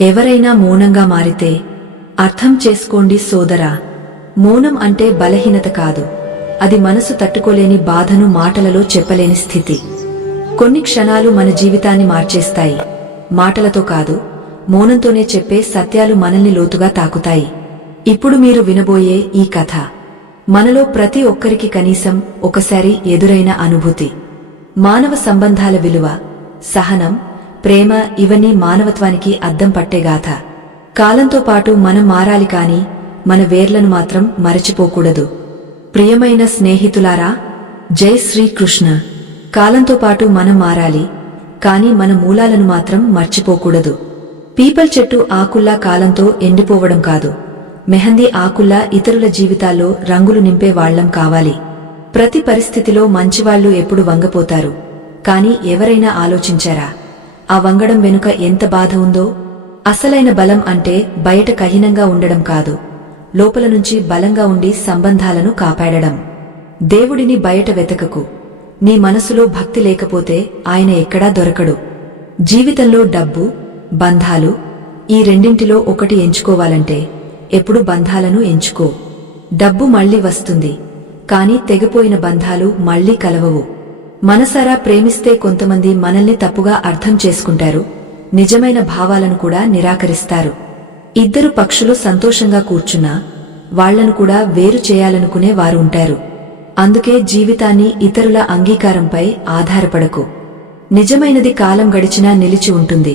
ఎవరైనా మౌనంగా మారితే అర్థం చేసుకోండి సోదరా, మౌనం అంటే బలహీనత కాదు, అది మనసు తట్టుకోలేని బాధను మాటలలో చెప్పలేని స్థితి. కొన్ని క్షణాలు మన జీవితాన్ని మార్చేస్తాయి. మాటలతో కాదు, మౌనంతోనే చెప్పే సత్యాలు మనల్ని లోతుగా తాకుతాయి. ఇప్పుడు మీరు వినబోయే ఈ కథ మనలో ప్రతి ఒక్కరికి కనీసం ఒకసారి ఎదురైన అనుభూతి. మానవ సంబంధాల విలువ, సహనం, ప్రేమ ఇవన్నీ మానవత్వానికి అద్దం పట్టేగాథ. కాలంతో పాటు మనం మారాలి కాని మన వేర్లను మాత్రం మరచిపోకూడదు. ప్రియమైన స్నేహితులారా, జై శ్రీకృష్ణ. కాలంతో పాటు మనం మారాలి, కాని మన మూలాలను మాత్రం మర్చిపోకూడదు. పీపల్ చెట్టు ఆకుల్లా కాలంతో ఎండిపోవడం కాదు, మెహందీ ఆకుల్లా ఇతరుల జీవితాల్లో రంగులు నింపే వాళ్లం కావాలి. ప్రతి పరిస్థితిలో మంచివాళ్లు ఎప్పుడు వంగపోతారు, కాని ఎవరైనా ఆలోచించారా ఆ వంగడం వెనుక ఎంత బాధ ఉందో? అసలైన బలం అంటే బయట కఠినంగా ఉండడం కాదు, లోపల నుంచి బలంగా ఉండి సంబంధాలను కాపాడడం. దేవుడిని బయట వెతకకు, నీ మనసులో భక్తి లేకపోతే ఆయన ఎక్కడా దొరకడు. జీవితంలో డబ్బు, బంధాలు, ఈ రెండింటిలో ఒకటి ఎంచుకోవాలంటే ఎప్పుడు బంధాలను ఎంచుకో. డబ్బు మళ్లీ వస్తుంది, కాని తెగిపోయిన బంధాలు మళ్లీ కలవవు. మనసారా ప్రేమిస్తే కొంతమంది మనల్ని తప్పుగా అర్థం చేసుకుంటారు, నిజమైన భావాలను కూడా నిరాకరిస్తారు. ఇద్దరు పక్షులు సంతోషంగా కూర్చున్నా వాళ్లను కూడా వేరు చేయాలనుకునే వారు ఉంటారు. అందుకే జీవితాన్ని ఇతరుల అంగీకారంపై ఆధారపడకు. నిజమైనది కాలం గడిచినా నిలిచి ఉంటుంది,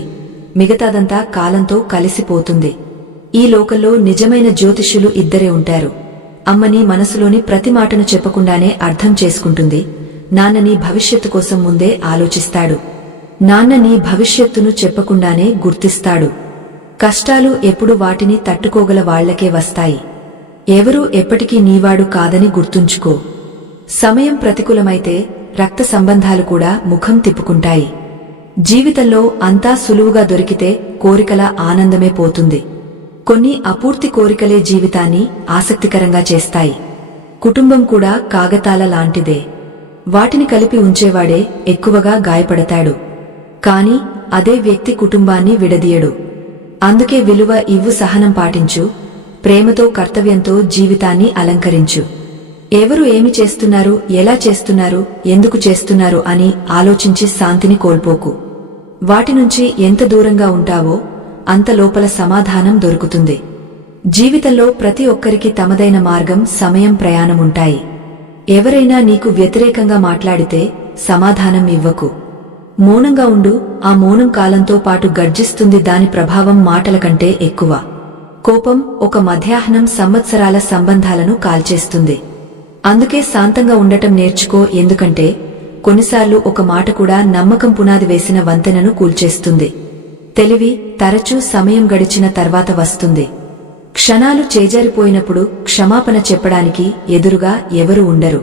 మిగతాదంతా కాలంతో కలిసిపోతుంది. ఈ లోకంలో నిజమైన జ్యోతిష్యులు ఇద్దరే ఉంటారు. అమ్మని మనసులోని ప్రతి మాటను చెప్పకుండానే అర్థం చేసుకుంటుంది, నాన్న నీ భవిష్యత్తు కోసం ముందే ఆలోచిస్తాడు. నాన్న నీ భవిష్యత్తును చెప్పకుండానే గుర్తిస్తాడు. కష్టాలు ఎప్పుడు వాటిని తట్టుకోగల వాళ్లకే వస్తాయి. ఎవరూ ఎప్పటికీ నీవాడు కాదని గుర్తుంచుకో. సమయం ప్రతికూలమైతే రక్త సంబంధాలు కూడా ముఖం తిప్పుకుంటాయి. జీవితంలో అంతా సులువుగా దొరికితే కోరికల ఆనందమే పోతుంది. కొన్ని అపూర్తి కోరికలే జీవితాన్ని ఆసక్తికరంగా చేస్తాయి. కుటుంబం కూడా కాగతాల లాంటిదే, వాటిని కలిపి ఉంచేవాడే ఎక్కువగా గాయపడతాడు. కాని అదే వ్యక్తి కుటుంబాన్ని విడదీయడు. అందుకే విలువ ఇవ్వు, సహనం పాటించు, ప్రేమతో కర్తవ్యంతో జీవితాన్ని అలంకరించు. ఎవరు ఏమి చేస్తున్నారు, ఎలా చేస్తున్నారు, ఎందుకు చేస్తున్నారు అని ఆలోచించి శాంతిని కోల్పోకు. వాటి నుంచి ఎంత దూరంగా ఉంటావో అంత లోపల సమాధానం దొరుకుతుంది. జీవితంలో ప్రతి ఒక్కరికి తమదైన మార్గం, సమయం, ప్రయాణం ఉంటాయి. ఎవరైనా నీకు వ్యతిరేకంగా మాట్లాడితే సమాధానం ఇవ్వకు, మౌనంగా ఉండు. ఆ మౌనం కాలంతో పాటు గర్జిస్తుంది, దాని ప్రభావం మాటల కంటే ఎక్కువ. కోపం ఒక మధ్యాహ్నం సంవత్సరాల సంబంధాలను కాల్చేస్తుంది. అందుకే శాంతంగా ఉండటం నేర్చుకో, ఎందుకంటే కొన్నిసార్లు ఒక మాట కూడా నమ్మకం పునాది వేసిన వంతెనను కూల్చేస్తుంది. తెలివి తరచూ సమయం గడిచిన తర్వాత వస్తుంది. క్షణాలు చేజారిపోయినప్పుడు క్షమాపణ చెప్పడానికి ఎదురుగా ఎవరు ఉండరు.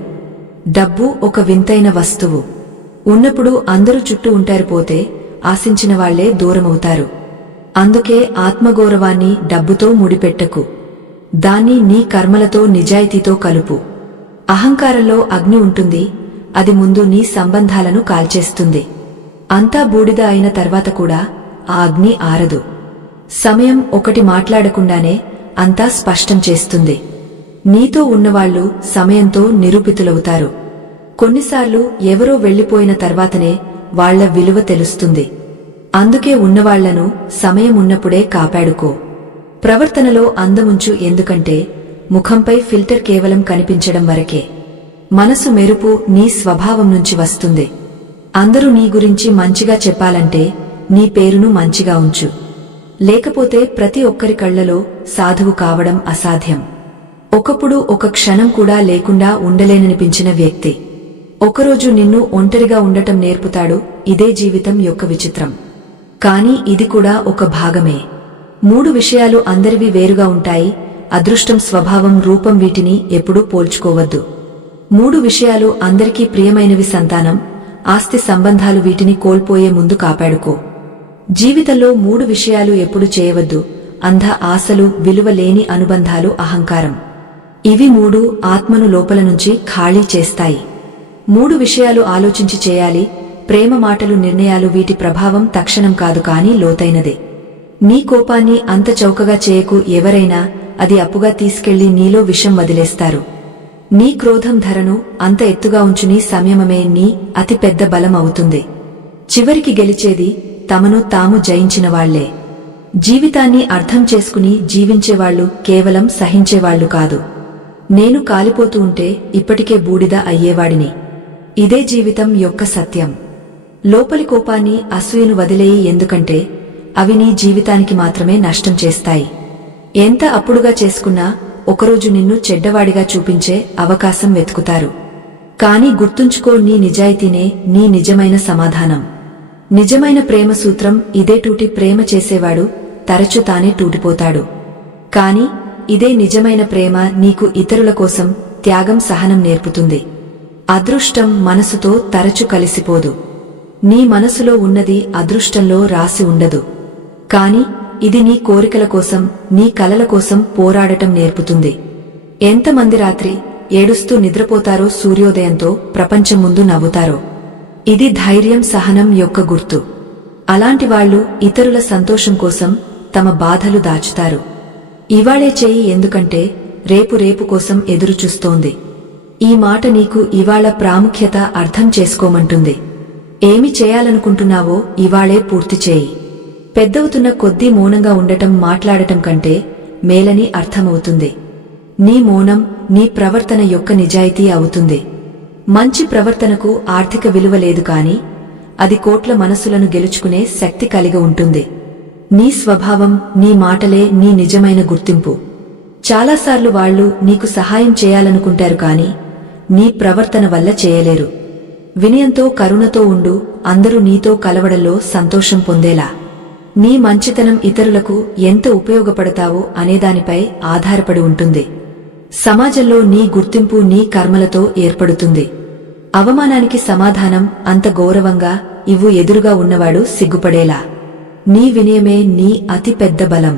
డబ్బు ఒక వింతైన వస్తువు. ఉన్నప్పుడు అందరూ చుట్టూ ఉంటారు, పోతే ఆశించిన వాళ్లే దూరమవుతారు. అందుకే ఆత్మగౌరవాన్ని డబ్బుతో ముడిపెట్టకు, దాన్ని నీ కర్మలతో, నిజాయితీతో కలుపు. అహంకారంలో అగ్ని ఉంటుంది, అది ముందు నీ సంబంధాలను కాల్చేస్తుంది. అంతా బూడిద అయిన తర్వాత కూడా ఆ అగ్ని ఆరదు. సమయం ఒకటి మాట్లాడకుండానే అంతా స్పష్టం చేస్తుంది. నీతో ఉన్నవాళ్లు సమయంతో నిరూపితులవుతారు. కొన్నిసార్లు ఎవరో వెళ్లిపోయిన తర్వాతనే వాళ్ల విలువ తెలుస్తుంది. అందుకే ఉన్నవాళ్లను సమయం ఉన్నప్పుడే కాపాడుకో. ప్రవర్తనలో అందముంచు, ఎందుకంటే ముఖంపై ఫిల్టర్ కేవలం కనిపించడం వరకే. మనసు మెరుపు నీ స్వభావం నుంచి వస్తుంది. అందరూ నీ గురించి మంచిగా చెప్పాలంటే నీ పేరును మంచిగా ఉంచు. లేకపోతే ప్రతి ఒక్కరి కళ్లలో సాధువు కావడం అసాధ్యం. ఒకప్పుడు ఒక క్షణం కూడా లేకుండా ఉండలేననిపించిన వ్యక్తి ఒకరోజు నిన్ను ఒంటరిగా ఉండటం నేర్పుతాడు. ఇదే జీవితం యొక్క విచిత్రం. కాని ఇది కూడా ఒక భాగమే. 3 విషయాలు అందరివి వేరుగా ఉంటాయి: అదృష్టం, స్వభావం, రూపం. వీటిని ఎప్పుడూ పోల్చుకోవద్దు. 3 విషయాలు అందరికీ ప్రియమైనవి: సంతానం, ఆస్తి, సంబంధాలు. వీటిని కోల్పోయే ముందు కాపాడుకో. జీవితంలో 3 విషయాలు ఎప్పుడు చేయవద్దు: అంధ ఆశలు, విలువ లేని అనుబంధాలు, అహంకారం. ఇవి 3 ఆత్మను లోపల నుంచి ఖాళీ చేస్తాయి. 3 విషయాలు ఆలోచించి చేయాలి: ప్రేమ, మాటలు, నిర్ణయాలు. వీటి ప్రభావం తక్షణం కాదు, కానీ లోతైనదే. నీ కోపాన్ని అంత చౌకగా చేయకు. ఎవరైనా అది అప్పుగా తీసుకెళ్లి నీలో విషం వదిలేస్తారు. నీ క్రోధం ధరను అంత ఎత్తుగా ఉంచుని సంయమమే నీ అతి పెద్ద బలం అవుతుంది. చివరికి గెలిచేది తమను తాము జయించినవాళ్లే. జీవితాన్ని అర్థం చేసుకుని జీవించేవాళ్లు కేవలం సహించేవాళ్లు కాదు. నేను కాలిపోతూ ఉంటే ఇప్పటికే బూడిద అయ్యేవాడిని. ఇదే జీవితం యొక్క సత్యం. లోపలి కోపాన్ని, అసూయను వదిలేయి. ఎందుకంటే అవి నీ జీవితానికి మాత్రమే నష్టం చేస్తాయి. ఎంత అప్పుడుగా చేసుకున్నా ఒకరోజు నిన్ను చెడ్డవాడిగా చూపించే అవకాశం వెతుకుతారు. కాని గుర్తుంచుకో, నీ నిజాయితీనే నీ నిజమైన సమాధానం. నిజమైన ప్రేమ సూత్రం ఇదే. టూటి ప్రేమ చేసేవాడు తరచు తానే టూటిపోతాడు. కాని ఇదే నిజమైన ప్రేమ నీకు ఇతరుల కోసం త్యాగం, సహనం నేర్పుతుంది. అదృష్టం మనసుతో తరచు కలిసిపోదు. నీ మనసులో ఉన్నది అదృష్టంలో రాసి ఉండదు. కాని ఇది నీ కోరికల కోసం, నీ కలల కోసం పోరాడటం నేర్పుతుంది. ఎంతమంది రాత్రి ఏడుస్తూ నిద్రపోతారో, సూర్యోదయంతో ప్రపంచం ముందు నవ్వుతారో. ఇది ధైర్యం, సహనం యొక్క గుర్తు. అలాంటి వాళ్లు ఇతరుల సంతోషం కోసం తమ బాధలు దాచుతారు. ఇవాళే చేయి, ఎందుకంటే రేపు కోసం ఎదురుచూస్తోంది. ఈ మాట నీకు ఇవాళ ప్రాముఖ్యత అర్థం చేసుకోమంటుంది. ఏమి చేయాలనుకుంటున్నావో ఇవాళే పూర్తి చేయి. పెద్దవుతున్న కొద్దీ మౌనంగా ఉండటం, మాట్లాడటం కంటే మేలని అర్థమవుతుంది. నీ మౌనం నీ ప్రవర్తన యొక్క నిజాయితీ అవుతుంది. మంచి ప్రవర్తనకు ఆర్థిక విలువ లేదు, కాని అది కోట్ల మనసులను గెలుచుకునే శక్తి కలిగి ఉంటుంది. నీ స్వభావం, నీ మాటలే నీ నిజమైన గుర్తింపు. చాలాసార్లు వాళ్లు నీకు సహాయం చేయాలనుకుంటారు, కాని నీ ప్రవర్తన వల్ల చేయలేరు. వినయంతో, కరుణతో ఉండు. అందరూ నీతో కలవడంలో సంతోషం పొందేలా. నీ మంచితనం ఇతరులకు ఎంత ఉపయోగపడతావో అనేదానిపై ఆధారపడి ఉంటుంది. సమాజంలో నీ గుర్తింపు నీ కర్మలతో ఏర్పడుతుంది. అవమానానికి సమాధానం అంత గౌరవంగా ఇవ్వు, ఎదురుగా ఉన్నవాడు సిగ్గుపడేలా. నీ వినయమే నీ అతి పెద్ద బలం.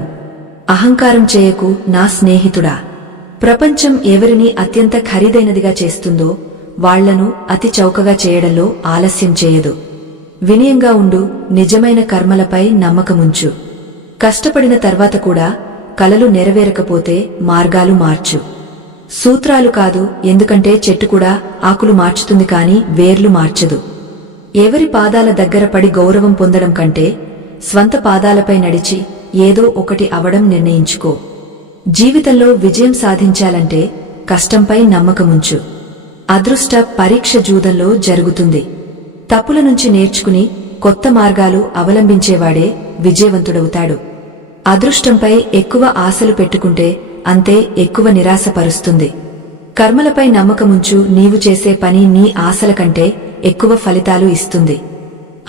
అహంకారం చేయకు నా స్నేహితుడా. ప్రపంచం ఎవరిని అత్యంత ఖరీదైనదిగా చేస్తుందో వాళ్లను అతి చౌకగా చేయడంలో ఆలస్యం చేయదు. వినయంగా ఉండు. నిజమైన కర్మలపై నమ్మకముంచు. కష్టపడిన తర్వాత కూడా కలలు నెరవేరకపోతే మార్గాలు మార్చు. సూత్రాలు కాదు, ఎందుకంటే చెట్టు కూడా ఆకులు మార్చుతుంది, కాని వేర్లు మార్చదు. ఎవరి పాదాల దగ్గర పడి గౌరవం పొందడం కంటే స్వంత పాదాలపై నడిచి ఏదో ఒకటి అవడం నిర్ణయించుకో. జీవితంలో విజయం సాధించాలంటే కష్టంపై నమ్మకముంచు. అదృష్ట పరీక్ష జూదంలో జరుగుతుంది. తప్పుల నుంచి నేర్చుకుని కొత్త మార్గాలు అవలంబించేవాడే విజయవంతుడవుతాడు. అదృష్టంపై ఎక్కువ ఆశలు పెట్టుకుంటే అంతే ఎక్కువ నిరాశపరుస్తుంది. కర్మలపై నమ్మకముంచు. నీవు చేసే పని నీ ఆశల కంటే ఎక్కువ ఫలితాలు ఇస్తుంది.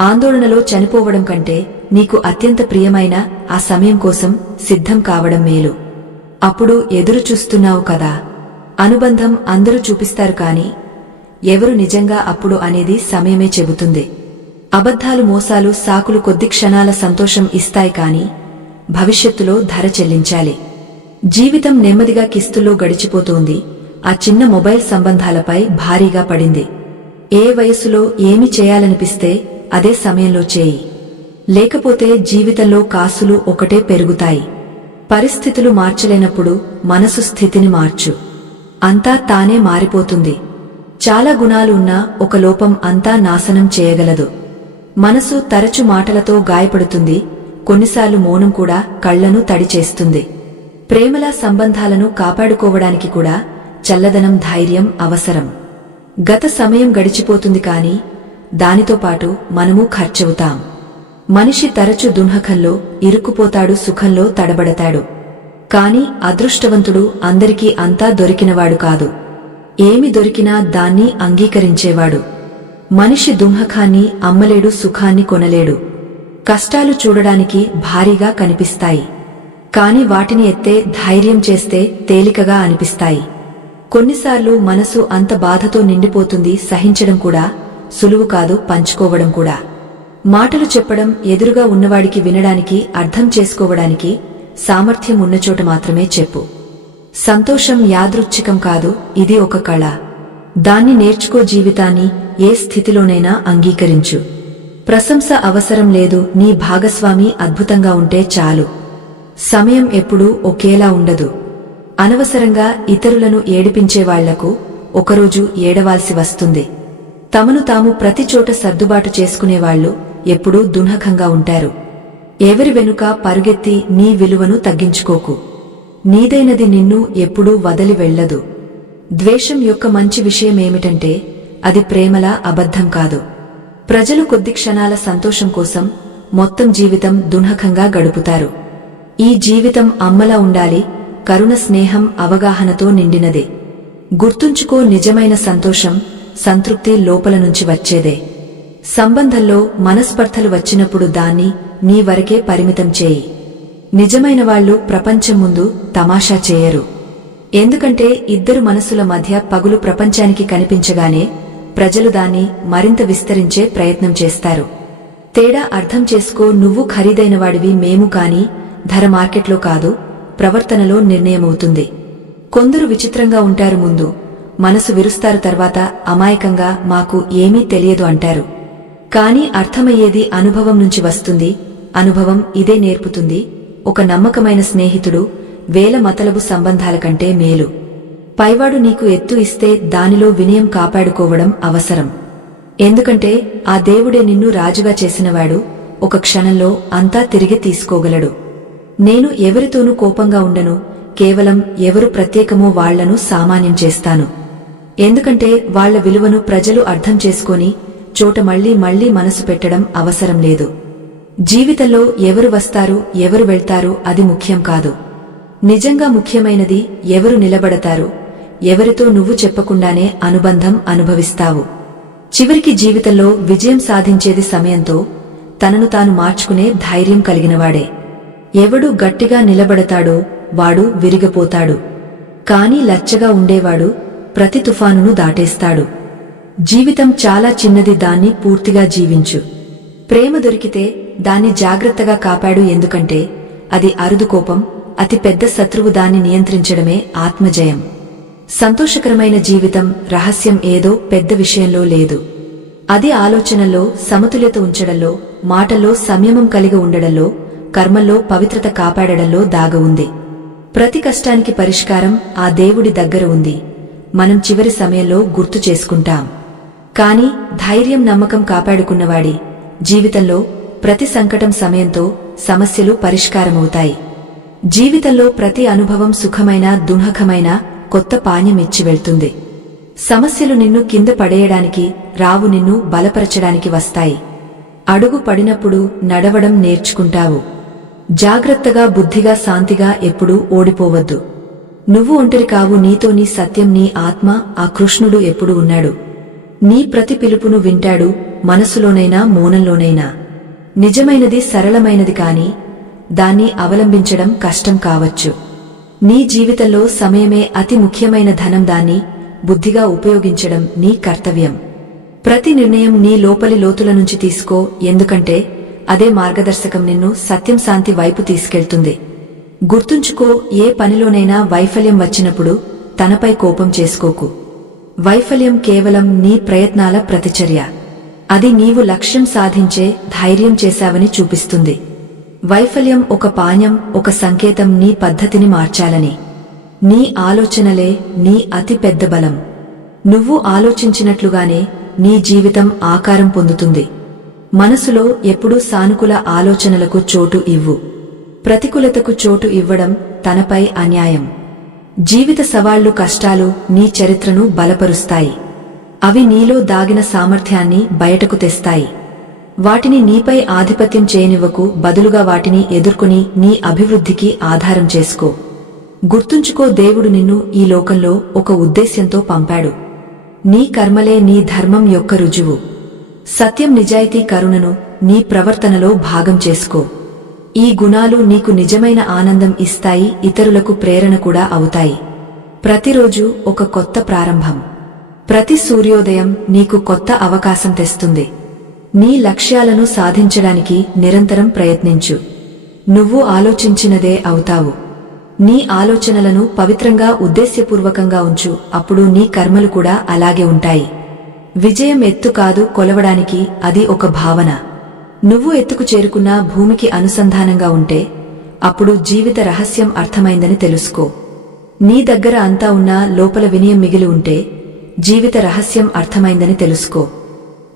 ఆందోళనలో చనిపోవడం కంటే నీకు అత్యంత ప్రియమైన ఆ సమయం కోసం సిద్ధం కావడం మేలు. అప్పుడు ఎదురు చూస్తున్నావు కదా. అనుబంధం అందరూ చూపిస్తారు, కాని ఎవరు నిజంగా అప్పుడు అనేది సమయమే చెబుతుంది. అబద్ధాలు, మోసాలు, సాకులు కొద్ది క్షణాల సంతోషం ఇస్తాయి, కాని భవిష్యత్తులో ధర చెల్లించాలి. జీవితం నెమ్మదిగా కిస్తుల్లో గడిచిపోతోంది. ఆ చిన్న మొబైల్ సంబంధాలపై భారీగా పడింది. ఏ వయసులో ఏమి చేయాలనిపిస్తే అదే సమయంలో చేయి. లేకపోతే జీవితంలో కాసులు ఒకటే పెరుగుతాయి. పరిస్థితులు మార్చలేనప్పుడు మనసు స్థితిని మార్చు. అంతా తానే మారిపోతుంది. చాలా గుణాలు ఉన్నా ఒక లోపం అంతా నాశనం చేయగలదు. మనసు తరచు మాటలతో గాయపడుతుంది. కొన్నిసార్లు మౌనం కూడా కళ్లను తడి చేస్తుంది. ప్రేమల సంబంధాలను కాపాడుకోవడానికి కూడా చల్లదనం, ధైర్యం అవసరం. గత సమయం గడిచిపోతుంది, కాని దానితో పాటు మనము ఖర్చవుతాం. మనిషి తరచు దున్హకంలో ఇరుక్కుపోతాడు, సుఖంలో తడబడతాడు. కాని అదృష్టవంతుడు అందరికీ అంతా దొరికినవాడు కాదు. ఏమి దొరికినా దాన్ని అంగీకరించేవాడు. మనిషి దుమ్హకాన్ని అమ్మలేడు, సుఖాన్ని కొనలేడు. కష్టాలు చూడడానికి భారీగా కనిపిస్తాయి, కాని వాటిని ఎత్తే ధైర్యం చేస్తే తేలికగా అనిపిస్తాయి. కొన్నిసార్లు మనసు అంత బాధతో నిండిపోతుంది. సహించడం కూడా సులువు కాదు, పంచుకోవడం కూడా. మాటలు చెప్పడం, ఎదురుగా ఉన్నవాడికి వినడానికి, అర్థం చేసుకోవడానికి సామర్థ్యం ఉన్నచోట మాత్రమే చెప్పు. సంతోషం యాదృచ్ఛికం కాదు, ఇది ఒక కళ. దాన్ని నేర్చుకో. జీవితాన్ని ఏ స్థితిలోనైనా అంగీకరించు. ప్రశంస అవసరం లేదు, నీ భాగస్వామి అద్భుతంగా ఉంటే చాలు. సమయం ఎప్పుడూ ఒకేలా ఉండదు. అనవసరంగా ఇతరులను ఏడిపించేవాళ్లకు ఒకరోజు ఏడవాల్సి వస్తుంది. తమను తాము ప్రతి చోట సర్దుబాటు చేసుకునేవాళ్లు ఎప్పుడూ దునహకంగా ఉంటారు. ఎవరి వెనుక పరుగెత్తి నీ విలువను తగ్గించుకోకు. నీదైనది నిన్ను ఎప్పుడూ వదిలి వెళ్లదు. ద్వేషం యొక్క మంచి విషయమేమిటంటే అది ప్రేమలా అబద్ధం కాదు. ప్రజలు కొద్ది క్షణాల సంతోషం కోసం మొత్తం జీవితం దునహకంగా గడుపుతారు. ఈ జీవితం అమ్మలా ఉండాలి, కరుణ, స్నేహం, అవగాహనతో నిండినదే. గుర్తుంచుకో, నిజమైన సంతోషం, సంతృప్తి లోపల నుంచి వచ్చేదే. సంబంధంలో మనస్పర్ధలు వచ్చినప్పుడు దాన్ని నీ వరకే పరిమితం చేయి. నిజమైన వాళ్లు ప్రపంచం ముందు తమాషా చేయరు. ఎందుకంటే ఇద్దరు మనసుల మధ్య పగులు ప్రపంచానికి కనిపించగానే ప్రజలు దాన్ని మరింత విస్తరించే ప్రయత్నం చేస్తారు. తేడా అర్థం చేసుకో. నువ్వు ఖరీదైనవాడివి, మేము కాని ధర మార్కెట్లో కాదు, ప్రవర్తనలో నిర్ణయమవుతుంది. కొందరు విచిత్రంగా ఉంటారు, ముందు మనసు విరుస్తారు, తర్వాత అమాయకంగా మాకు ఏమీ తెలియదు అంటారు. కాని అర్థమయ్యేది అనుభవం నుంచి వస్తుంది. అనుభవం ఇదే నేర్పుతుంది. ఒక నమ్మకమైన స్నేహితుడు వేల మతలబు సంబంధాల కంటే మేలు. పైవాడు నీకు ఎత్తు ఇస్తే దానిలో వినయం కాపాడుకోవడం అవసరం. ఎందుకంటే ఆ దేవుడే నిన్ను రాజుగా చేసినవాడు. ఒక క్షణంలో అంతా తిరిగి తీసుకోగలడు. నేను ఎవరితోనూ కోపంగా ఉండను. కేవలం ఎవరు ప్రత్యేకమో వాళ్లను సామాన్యం చేస్తాను. ఎందుకంటే వాళ్ల విలువను ప్రజలు అర్థం చేసుకొని చోట మళ్లీ మళ్లీ మనసు పెట్టడం అవసరం లేదు. జీవితంలో ఎవరు వస్తారు, ఎవరు వెళ్తారు అది ముఖ్యం కాదు. నిజంగా ముఖ్యమైనది ఎవరు నిలబడతారు, ఎవరితో నువ్వు చెప్పకుండానే అనుబంధం అనుభవిస్తావు. చివరికి జీవితంలో విజయం సాధించేది సమయంతో తనను తాను మార్చుకునే ధైర్యం కలిగినవాడే. ఎవడు గట్టిగా నిలబడతాడో వాడు విరిగిపోతాడు. కాని లచ్చగా ఉండేవాడు ప్రతి తుఫానును దాటేస్తాడు. జీవితం చాలా చిన్నది, దాన్ని పూర్తిగా జీవించు. ప్రేమ దొరికితే దాన్ని జాగ్రత్తగా కాపాడు, ఎందుకంటే అది అరుదు. కోపం అతి పెద్ద శత్రువు, దాన్ని నియంత్రించడమే ఆత్మజయం. సంతోషకరమైన జీవితం రహస్యం ఏదో పెద్ద విషయంలో లేదు. అది ఆలోచనల్లో సమతుల్యత ఉంచడంలో, మాటల్లో సంయమం కలిగి ఉండడంలో, కర్మల్లో పవిత్రత కాపాడడంలో దాగ ఉంది. ప్రతి కష్టానికి పరిష్కారం ఆ దేవుడి దగ్గర ఉంది. మనం చివరి సమయంలో గుర్తు చేసుకుంటాం. కాని ధైర్యం, నమ్మకం కాపాడుకున్నవాడి జీవితంలో ప్రతి సంకటం సమయంతో సమస్యలు పరిష్కారమవుతాయి. జీవితంలో ప్రతి అనుభవం సుఖమైన, దుఃఖమైన కొత్త పాణ్యం ఇచ్చి వెళ్తుంది. సమస్యలు నిన్ను కింద పడేయడానికి రావు, నిన్ను బలపరచడానికి వస్తాయి. అడుగు పడినప్పుడు నడవడం నేర్చుకుంటావు. జాగ్రత్తగా, బుద్ధిగా, శాంతిగా ఎప్పుడూ ఓడిపోవద్దు. నువ్వు ఒంటరి కావు. నీతో నీ సత్యం, నీ ఆత్మ, ఆ కృష్ణుడు ఎప్పుడు ఉన్నాడు. నీ ప్రతి పిలుపును వింటాడు, మనసులోనైనా మౌనంలోనైనా. నిజమైనది సరళమైనది, కాని దాన్ని అవలంబించడం కష్టం కావచ్చు. నీ జీవితంలో సమయమే అతి ముఖ్యమైన ధనం. దాన్ని బుద్ధిగా ఉపయోగించడం నీ కర్తవ్యం. ప్రతి నిర్ణయం నీ లోపలి లోతుల నుంచి తీసుకో, ఎందుకంటే అదే మార్గదర్శకం నిన్ను సత్యం, శాంతి వైపు తీసుకెళ్తుంది. గుర్తుంచుకో, ఏ పనిలోనైనా వైఫల్యం వచ్చినప్పుడు తనపై కోపం చేసుకోకు. వైఫల్యం కేవలం నీ ప్రయత్నాల ప్రతిచర్య. అది నీవు లక్ష్యం సాధించే ధైర్యం చేశావని చూపిస్తుంది. వైఫల్యం ఒక పాణ్యం, ఒక సంకేతం నీ పద్ధతిని మార్చాలని. నీ ఆలోచనలే నీ అతి పెద్ద బలం. నువ్వు ఆలోచించినట్లుగానే నీ జీవితం ఆకారం పొందుతుంది. మనసులో ఎప్పుడూ సానుకూల ఆలోచనలకు చోటు ఇవ్వు. ప్రతికూలతకు చోటు ఇవ్వడం తనపై అన్యాయం. జీవిత సవాళ్లు, కష్టాలు నీ చరిత్రను బలపరుస్తాయి. అవి నీలో దాగిన సామర్థ్యాన్ని బయటకు తెస్తాయి. వాటిని నీపై ఆధిపత్యం చేయనివ్వకు, బదులుగా వాటిని ఎదుర్కొని నీ అభివృద్ధికి ఆధారం చేసుకో. గుర్తుంచుకో, దేవుడు నిన్ను ఈ లోకంలో ఒక ఉద్దేశ్యంతో పంపాడు. నీ కర్మలే నీ ధర్మం యొక్క రుజువు. సత్యం, నిజాయితీ, కరుణను నీ ప్రవర్తనలో భాగం చేసుకో. ఈ గుణాలు నీకు నిజమైన ఆనందం ఇస్తాయి, ఇతరులకు ప్రేరణ కూడా అవుతాయి. ప్రతిరోజు ఒక కొత్త ప్రారంభం. ప్రతి సూర్యోదయం నీకు కొత్త అవకాశం తెస్తుంది. నీ లక్ష్యాలను సాధించడానికి నిరంతరం ప్రయత్నించు. నువ్వు ఆలోచించినదే అవుతావు. నీ ఆలోచనలను పవిత్రంగా, ఉద్దేశ్యపూర్వకంగా ఉంచు. అప్పుడు నీ కర్మలు కూడా అలాగే ఉంటాయి. విజయం ఎత్తు కాదు కొలవడానికి, అది ఒక భావన. నువ్వు ఎత్తుకు చేరుకున్న భూమికి అనుసంధానంగా ఉంటే అప్పుడు జీవిత రహస్యం అర్థమైందని తెలుసుకో. నీ దగ్గర అంతా ఉన్నా లోపల వినయం మిగిలి ఉంటే జీవిత రహస్యం అర్థమైందని తెలుసుకో.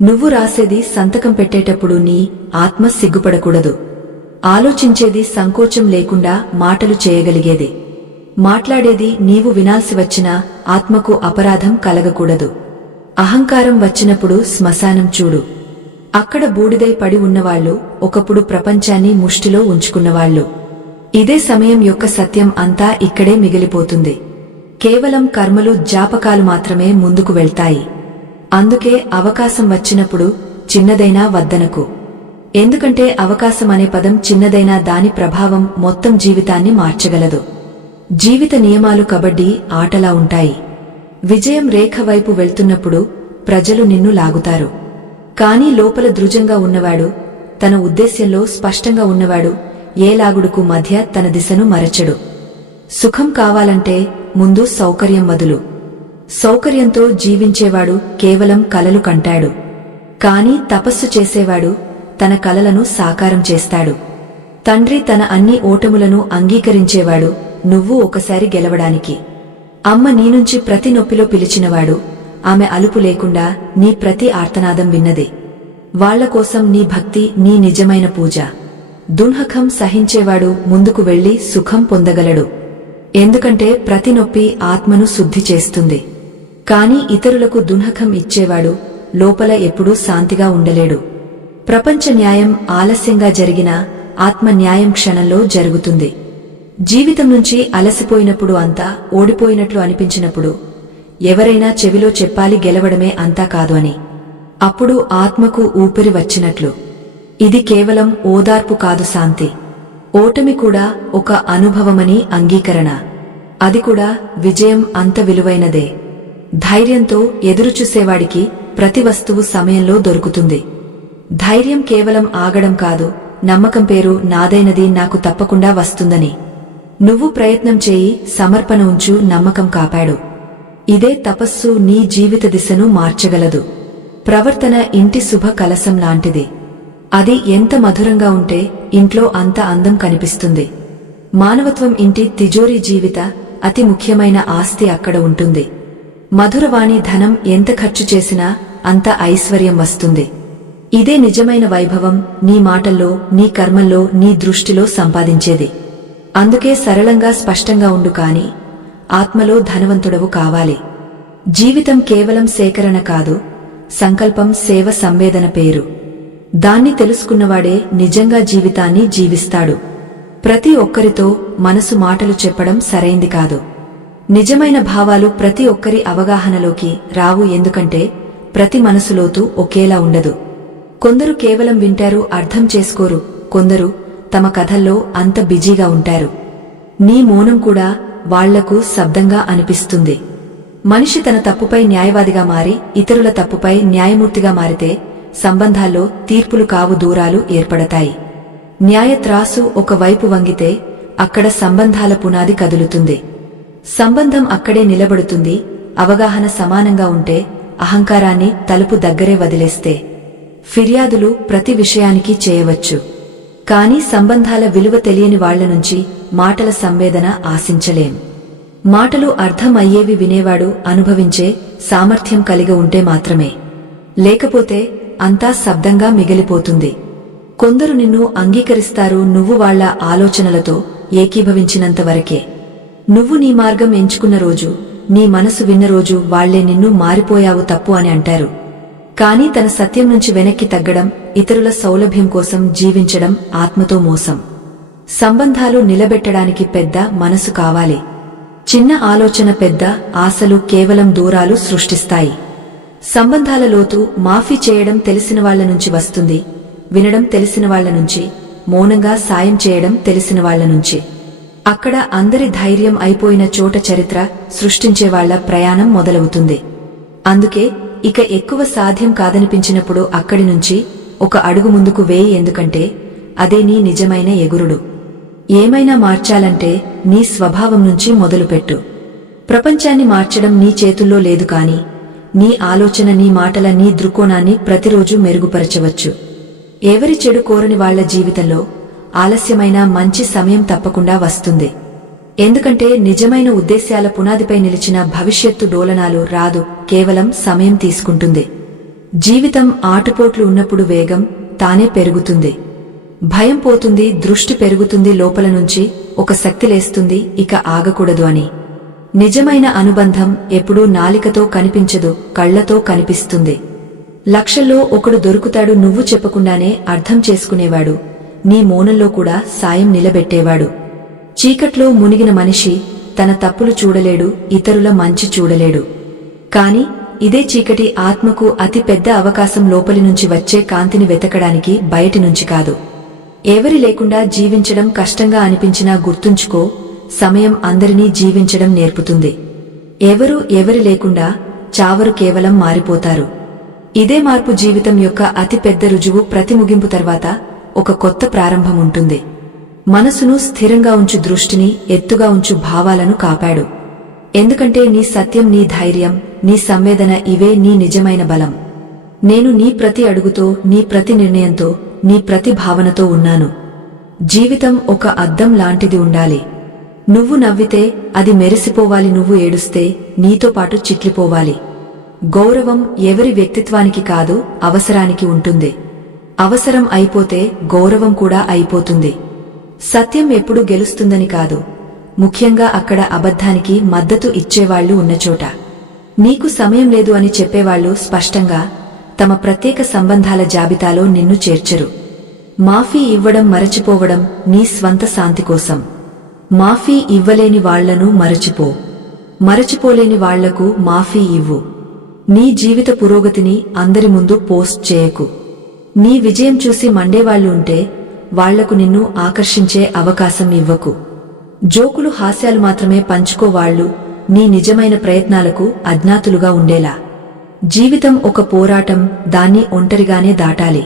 నువ్వు రాసేది సంతకం పెట్టేటప్పుడు నీ ఆత్మ సిగ్గుపడకూడదు. ఆలోచించేది సంకోచం లేకుండా మాటలు చేయగలిగేది. మాట్లాడేది నీవు వినాల్సి వచ్చినా ఆత్మకు అపరాధం కలగకూడదు. అహంకారం వచ్చినప్పుడు శ్మశానం చూడు. అక్కడ బూడిదై పడి ఉన్నవాళ్లు ఒకప్పుడు ప్రపంచాన్ని ముష్టిలో ఉంచుకున్నవాళ్లు. ఇదే సమయం యొక్క సత్యం అంతా ఇక్కడే మిగిలిపోతుంది. కేవలం కర్మలు జ్ఞాపకాలు మాత్రమే ముందుకు వెళ్తాయి. అందుకే అవకాశం వచ్చినప్పుడు చిన్నదైనా వద్దనకు. ఎందుకంటే అవకాశం అనే పదం చిన్నదైనా దాని ప్రభావం మొత్తం జీవితాన్ని మార్చగలదు. జీవిత నియమాలు కబడ్డీ ఆటలా ఉంటాయి. విజయం రేఖ వైపు వెళ్తున్నప్పుడు ప్రజలు నిన్ను లాగుతారు. కానీ లోపల దృఢంగా ఉన్నవాడు, తన ఉద్దేశ్యంలో స్పష్టంగా ఉన్నవాడు ఏ లాగుడుకు మధ్య తన దిశను మరచడు. సుఖం కావాలంటే ముందు సౌకర్యం వదులు. సౌకర్యంతో జీవించేవాడు కేవలం కలలు కంటాడు. కాని తపస్సు చేసేవాడు తన కలలను సాకారం చేస్తాడు. తండ్రి తన అన్ని ఓటములను అంగీకరించేవాడు నువ్వు ఒకసారి గెలవడానికి. అమ్మ నీనుంచి ప్రతి నొప్పిలో పిలిచినవాడు ఆమె అలుపు లేకుండా నీ ప్రతి ఆర్తనాదం విన్నది. వాళ్లకోసం నీ భక్తి నీ నిజమైన పూజ. దున్హకం సహించేవాడు ముందుకు వెళ్లి సుఖం పొందగలడు. ఎందుకంటే ప్రతి నొప్పి ఆత్మను శుద్ధి చేస్తుంది. కాని ఇతరులకు దున్హకం ఇచ్చేవాడు లోపల ఎప్పుడూ శాంతిగా ఉండలేడు. ప్రపంచ న్యాయం ఆలస్యంగా జరిగినా ఆత్మ న్యాయం క్షణంలో జరుగుతుంది. జీవితం నుంచి అలసిపోయినప్పుడు అంతా ఓడిపోయినట్లు అనిపించినప్పుడు ఎవరైనా చెవిలో చెప్పాలి గెలవడమే అంతా కాదు అని. అప్పుడు ఆత్మకు ఊపిరి వచ్చినట్లు. ఇది కేవలం ఓదార్పు కాదు, శాంతి. ఓటమి కూడా ఒక అనుభవమని అంగీకరణ. అది కూడా విజయం అంత విలువైనదే. ధైర్యంతో ఎదురుచూసేవాడికి ప్రతి వస్తువు సమయంలో దొరుకుతుంది. ధైర్యం కేవలం ఆగడం కాదు, నమ్మకం పేరు నాదైనది, నాకు తప్పకుండా వస్తుందని. నువ్వు ప్రయత్నం చేయి, సమర్పణ ఉంచు, నమ్మకం కాపాడు. ఇదే తపస్సు నీ జీవిత దిశను మార్చగలదు. ప్రవర్తన ఇంటి శుభ కలశం లాంటిది. అది ఎంత మధురంగా ఉంటే ఇంట్లో అంత అందం కనిపిస్తుంది. మానవత్వం ఇంటి తిజోరీ జీవిత అతి ముఖ్యమైన ఆస్తి అక్కడ ఉంటుంది. మధురవాణి ధనం ఎంత ఖర్చు చేసినా అంత ఐశ్వర్యం వస్తుంది. ఇదే నిజమైన వైభవం, నీ మాటల్లో, నీ కర్మల్లో, నీ దృష్టిలో సంపాదించేది. అందుకే సరళంగా స్పష్టంగా ఉండు, కాని ఆత్మలో ధనవంతుడవు కావాలి. జీవితం కేవలం సేకరణ కాదు, సంకల్పం, సేవ, సంవేదన పేరు. దాన్ని తెలుసుకున్నవాడే నిజంగా జీవితాన్ని జీవిస్తాడు. ప్రతి ఒక్కరితో మనసు మాటలు చెప్పడం సరైంది కాదు. నిజమైన భావాలు ప్రతి ఒక్కరి అవగాహనలోకి రావు. ఎందుకంటే ప్రతి మనసులోతు ఒకేలా ఉండదు. కొందరు కేవలం వింటారు, అర్థం చేసుకోరు. కొందరు తమ కథల్లో అంత బిజీగా ఉంటారు. నీ మౌనం కూడా వాళ్లకు శబ్దంగా అనిపిస్తుంది. మనిషి తన తప్పుపై న్యాయవాదిగా మారి ఇతరుల తప్పుపై న్యాయమూర్తిగా మారితే సంబంధాల్లో తీర్పులు కావు, దూరాలు ఏర్పడతాయి. న్యాయత్రాసు ఒకవైపు వంగితే అక్కడ సంబంధాల పునాది కదులుతుంది. సంబంధం అక్కడే నిలబడుతుంది. అవగాహన సమానంగా ఉంటే, అహంకారాన్ని తలుపు దగ్గరే వదిలేస్తే ఫిర్యాదులు ప్రతి విషయానికి చేయవచ్చు. కాని సంబంధాల విలువ తెలియని వాళ్ల నుంచి మాటల సంవేదన ఆశించలేం. మాటలు అర్థం అయ్యేవి వినేవాడు అనుభవించే సామర్థ్యం కలిగి ఉంటే మాత్రమే. లేకపోతే అంతా శబ్దంగా మిగిలిపోతుంది. కొందరు నిన్ను అంగీకరిస్తారు నువ్వు వాళ్ల ఆలోచనలతో ఏకీభవించినంతవరకే. నువ్వు నీ మార్గం ఎంచుకున్న రోజు, నీ మనసు విన్న రోజు వాళ్లే నిన్ను మారిపోయావు, తప్పు అని అంటారు. కాని తన సత్యం నుంచి వెనక్కి తగ్గడం, ఇతరుల సౌలభ్యం కోసం జీవించడం ఆత్మతో మోసం. సంబంధాలు నిలబెట్టడానికి పెద్ద మనసు కావాలి. చిన్న ఆలోచన, పెద్ద ఆశలు కేవలం దూరాలు సృష్టిస్తాయి. సంబంధాల లోతు మాఫీ చేయడం తెలిసినవాళ్ల నుంచి వస్తుంది, వినడం తెలిసినవాళ్ల నుంచి, మౌనంగా సాయం చేయడం తెలిసినవాళ్ల నుంచి. అక్కడ అందరి ధైర్యం అయిపోయిన చోట చరిత్ర సృష్టించేవాళ్ల ప్రయాణం మొదలవుతుంది. అందుకే ఇక ఎక్కువ సాధ్యం కాదనిపించినప్పుడు అక్కడి నుంచి ఒక అడుగు ముందుకు వేయి. ఎందుకంటే అదే నీ నిజమైన ఎగురుడు. ఏమైనా మార్చాలంటే నీ స్వభావం నుంచి మొదలుపెట్టు. ప్రపంచాన్ని మార్చడం నీ చేతుల్లో లేదు, కాని నీ ఆలోచన, నీ మాటల, నీ దృక్కోణాన్ని ప్రతిరోజు మెరుగుపరచవచ్చు. ఎవరి చెడు కోరని వాళ్ల జీవితంలో ఆలస్యమైన మంచి సమయం తప్పకుండా వస్తుంది. ఎందుకంటే నిజమైన ఉద్దేశ్యాల పునాదిపై నిలిచిన భవిష్యత్తు డోలనాలు రాదు, కేవలం సమయం తీసుకుంటుంది. జీవితం ఆటుపోట్లు ఉన్నప్పుడు వేగం తానే పెరుగుతుంది. భయం పోతుంది, దృష్టి పెరుగుతుంది, లోపల నుంచి ఒక శక్తి లేస్తుంది, ఇక ఆగకూడదు అని. నిజమైన అనుబంధం ఎప్పుడూ నాలికతో కనిపించదు, కళ్లతో కనిపిస్తుంది. లక్షల్లో ఒకడు దొరుకుతాడు, నువ్వు చెప్పకుండానే అర్థం చేసుకునేవాడు, నీ మౌనంలో కూడా సాయం నిలబెట్టేవాడు. చీకట్లో మునిగిన మనిషి తన తప్పులు చూడలేడు, ఇతరుల మంచి చూడలేడు. కాని ఇదే చీకటి ఆత్మకు అతి పెద్ద అవకాశం, లోపలి నుంచి వచ్చే కాంతిని వెతకడానికి, బయటి నుంచి కాదు. ఎవరి లేకుండా జీవించడం కష్టంగా అనిపించినా గుర్తుంచుకో, సమయం అందరినీ జీవించడం నేర్పుతుంది. ఎవరి లేకుండా చావరు, కేవలం మారిపోతారు. ఇదే మార్పు జీవితం యొక్క అతి పెద్ద రుజువు. ప్రతి ముగింపు తర్వాత ఒక కొత్త ప్రారంభం ఉంటుంది. మనసును స్థిరంగా ఉంచు, దృష్టిని ఎత్తుగా ఉంచు, భావాలను కాపాడు. ఎందుకంటే నీ సత్యం, నీ ధైర్యం, నీ సంవేదన ఇవే నీ నిజమైన బలం. నేను నీ ప్రతి అడుగుతో, నీ ప్రతి నిర్ణయంతో, నీ ప్రతి భావనతో ఉన్నాను. జీవితం ఒక అద్దం లాంటిది ఉండాలి. నువ్వు నవ్వితే అది మెరిసిపోవాలి, నువ్వు ఏడుస్తే నీతో పాటు చిట్లిపోవాలి. గౌరవం ఎవరి వ్యక్తిత్వానికి కాదు, అవసరానికి ఉంటుంది. అవసరం అయిపోతే గౌరవం కూడా అయిపోతుంది. సత్యం ఎప్పుడు గెలుస్తుందని కాదు, ముఖ్యంగా అక్కడ అబద్ధానికి మద్దతు ఇచ్చేవాళ్లు ఉన్నచోట. నీకు సమయం లేదు అని చెప్పేవాళ్లు స్పష్టంగా తమ ప్రత్యేక సంబంధాల జాబితాలో నిన్ను చేర్చరు. మాఫీ ఇవ్వడం మరచిపోవడం నీ స్వంత శాంతి కోసం. మాఫీ ఇవ్వలేని వాళ్లను మరచిపో, మరచిపోలేని వాళ్లకు మాఫీ ఇవ్వు. నీ జీవిత పురోగతిని అందరి ముందు పోస్ట్ చేయకు. నీ విజయం చూసి మండేవాళ్లు ఉంటే వాళ్లకు నిన్ను ఆకర్షించే అవకాశం ఇవ్వకు. జోకులు, హాస్యాలు మాత్రమే పంచుకోవాళ్లు నీ నిజమైన ప్రయత్నాలకు అజ్ఞాతులుగా ఉండేలా. జీవితం ఒక పోరాటం, దాన్ని ఒంటరిగానే దాటాలి.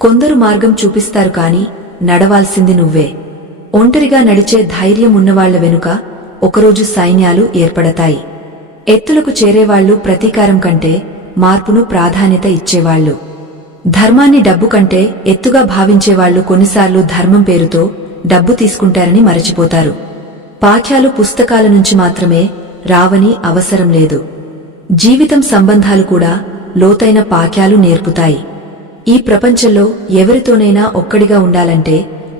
కొందరు మార్గం చూపిస్తారు, కాని నడవాల్సింది నువ్వే. ఒంటరిగా నడిచే ధైర్యం ఉన్నవాళ్ల వెనుక ఒకరోజు సైన్యాలు ఏర్పడతాయి. ఎత్తులకు చేరేవాళ్లు ప్రతీకారం కంటే మార్పును ప్రాధాన్యత ఇచ్చేవాళ్లు. ధర్మాన్ని డబ్బు కంటే ఎత్తుగా భావించేవాళ్లు కొన్నిసార్లు ధర్మం పేరుతో డబ్బు తీసుకుంటారని మరచిపోతారు. పాఠ్యాలు పుస్తకాల నుంచి మాత్రమే రావని అవసరం లేదు. జీవితం సంబంధాలు కూడా లోతైన పాఠ్యాలు నేర్పుతాయి. ఈ ప్రపంచంలో ఎవరితోనైనా ఒక్కడిగా ఉండాలంటే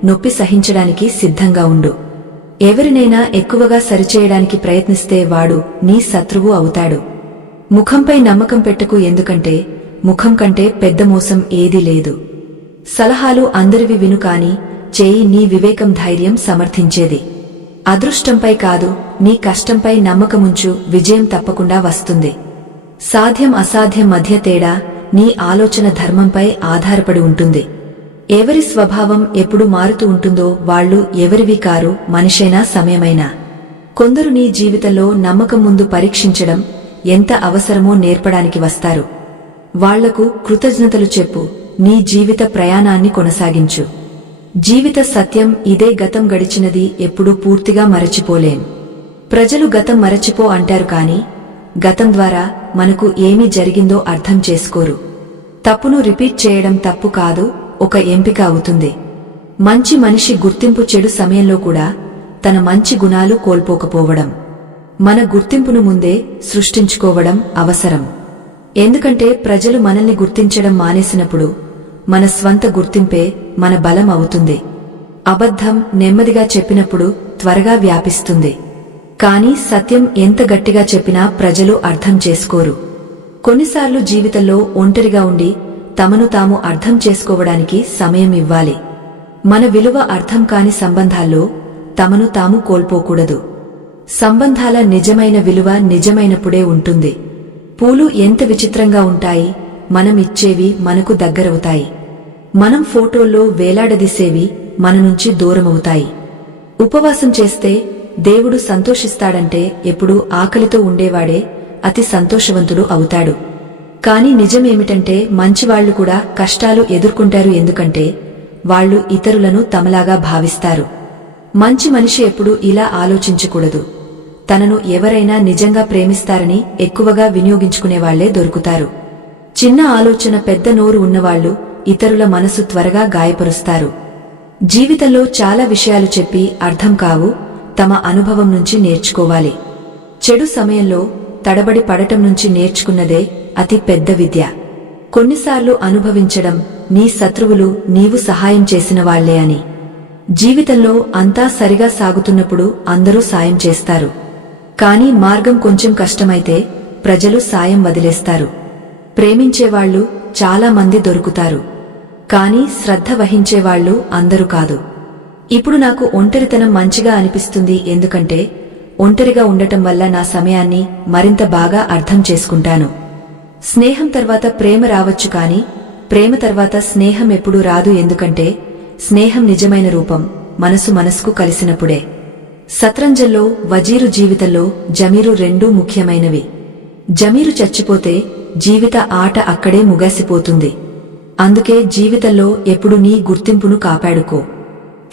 నొప్పి సహించడానికి సిద్ధంగా ఉండు. ఎవరినైనా ఎక్కువగా సరిచేయడానికి ప్రయత్నిస్తే వాడు నీ శత్రువు అవుతాడు. ముఖంపై నమ్మకం పెట్టకు, ఎందుకంటే ముఖం కంటే పెద్ద మోసం ఏదీ లేదు. సలహాలు అందరివి విను, కాని చేయి నీ వివేకం, ధైర్యం సమర్థించేది. అదృష్టంపై కాదు, నీ కష్టంపై నమ్మకముంచు, విజయం తప్పకుండా వస్తుంది. సాధ్యం అసాధ్యం మధ్య తేడా నీ ఆలోచన ధర్మంపై ఆధారపడి ఉంటుంది. ఎవరి స్వభావం ఎప్పుడు మారుతూ ఉంటుందో వాళ్లు ఎవరివి కారు, మనిషైనా సమయమైనా. కొందరు నీ జీవితంలో నమ్మకం ముందు పరీక్షించడం ఎంత అవసరమో నేర్పడానికి వస్తారు. వాళ్లకు కృతజ్ఞతలు చెప్పు, నీ జీవిత ప్రయాణాన్ని కొనసాగించు. జీవిత సత్యం ఇదే, గతం గడిచినది ఎప్పుడూ పూర్తిగా మరచిపోలేం. ప్రజలు గతం మరచిపో అంటారు, కాని గతం ద్వారా మనకు ఏమి జరిగిందో అర్థం చేసుకోరు. తప్పును రిపీట్ చేయడం తప్పు కాదు, ఒక ఎంపిక అవుతుంది. మంచి మనిషి గుర్తింపు చెడు సమయంలో కూడా తన మంచి గుణాలు కోల్పోకపోవడం. మన గుర్తింపును ముందే సృష్టించుకోవడం అవసరం. ఎందుకంటే ప్రజలు మనల్ని గుర్తించడం మానేసినప్పుడు మన స్వంత గుర్తింపే మన బలం అవుతుంది. అబద్ధం నెమ్మదిగా చెప్పినప్పుడు త్వరగా వ్యాపిస్తుంది. కాని సత్యం ఎంత గట్టిగా చెప్పినా ప్రజలు అర్థం చేసుకోరు. కొన్నిసార్లు జీవితంలో ఒంటరిగా ఉండి తమను తాము అర్థం చేసుకోవడానికి సమయం ఇవ్వాలి. మన విలువ అర్థం కాని సంబంధాల్లో తమను తాము కోల్పోకూడదు. సంబంధాల నిజమైన విలువ నిజమైనప్పుడే ఉంటుంది. పూలు ఎంత విచిత్రంగా ఉంటాయి, మనం ఇచ్చేవి మనకు దగ్గరవుతాయి. మనం ఫోటోల్లో వేలాడదీసేవి మన నుంచి దూరమవుతాయి. ఉపవాసం చేస్తే దేవుడు సంతోషిస్తాడంటే ఎప్పుడూ ఆకలితో ఉండేవాడే అతి సంతోషవంతుడు అవుతాడు. కాని నిజమేమిటంటే మంచివాళ్లు కూడా కష్టాలు ఎదుర్కొంటారు, ఎందుకంటే వాళ్లు ఇతరులను తమలాగా భావిస్తారు. మంచి మనిషి ఎప్పుడూ ఇలా ఆలోచించకూడదు. తనను ఎవరైనా నిజంగా ప్రేమిస్తారని ఎక్కువగా వినియోగించుకునేవాళ్లే దొరుకుతారు. చిన్న ఆలోచన పెద్ద నోరు ఉన్నవాళ్లు ఇతరుల మనసు త్వరగా గాయపరుస్తారు. జీవితంలో చాలా విషయాలు చెప్పి అర్థం కావు, తమ అనుభవం నుంచి నేర్చుకోవాలి. చెడు సమయంలో తడబడి పడటం నుంచి నేర్చుకున్నదే అతి పెద్ద విద్య. కొన్నిసార్లు అనుభవించడం నీ శత్రువులు నీవు సహాయం చేసిన వాళ్లే అని. జీవితంలో అంతా సరిగా సాగుతున్నప్పుడు అందరూ సాయం చేస్తారు. కానీ మార్గం కొంచెం కష్టమైతే ప్రజలు సాయం వదిలేస్తారు. ప్రేమించేవాళ్లు చాలా మంది దొరుకుతారు, కానీ శ్రద్ధ వహించేవాళ్లు అందరూ కాదు. ఇప్పుడు నాకు ఒంటరితనం మంచిగా అనిపిస్తుంది, ఎందుకంటే ఒంటరిగా ఉండటం వల్ల నా సమయాన్ని మరింత బాగా అర్థం చేసుకుంటాను. స్నేహం తర్వాత ప్రేమ రావచ్చు, కానీ ప్రేమ తర్వాత స్నేహం ఎప్పుడూ రాదు, ఎందుకంటే స్నేహం నిజమైన రూపం మనసుకు కలిసినప్పుడే. శత్రంజల్లో వజీరు జీవితంలో జమీరు రెండూ ముఖ్యమైనవి. జమీరు చచ్చిపోతే జీవిత ఆట అక్కడే ముగిసిపోతుంది. అందుకే జీవితంలో ఎప్పుడు నీ గుర్తింపును కాపాడుకో.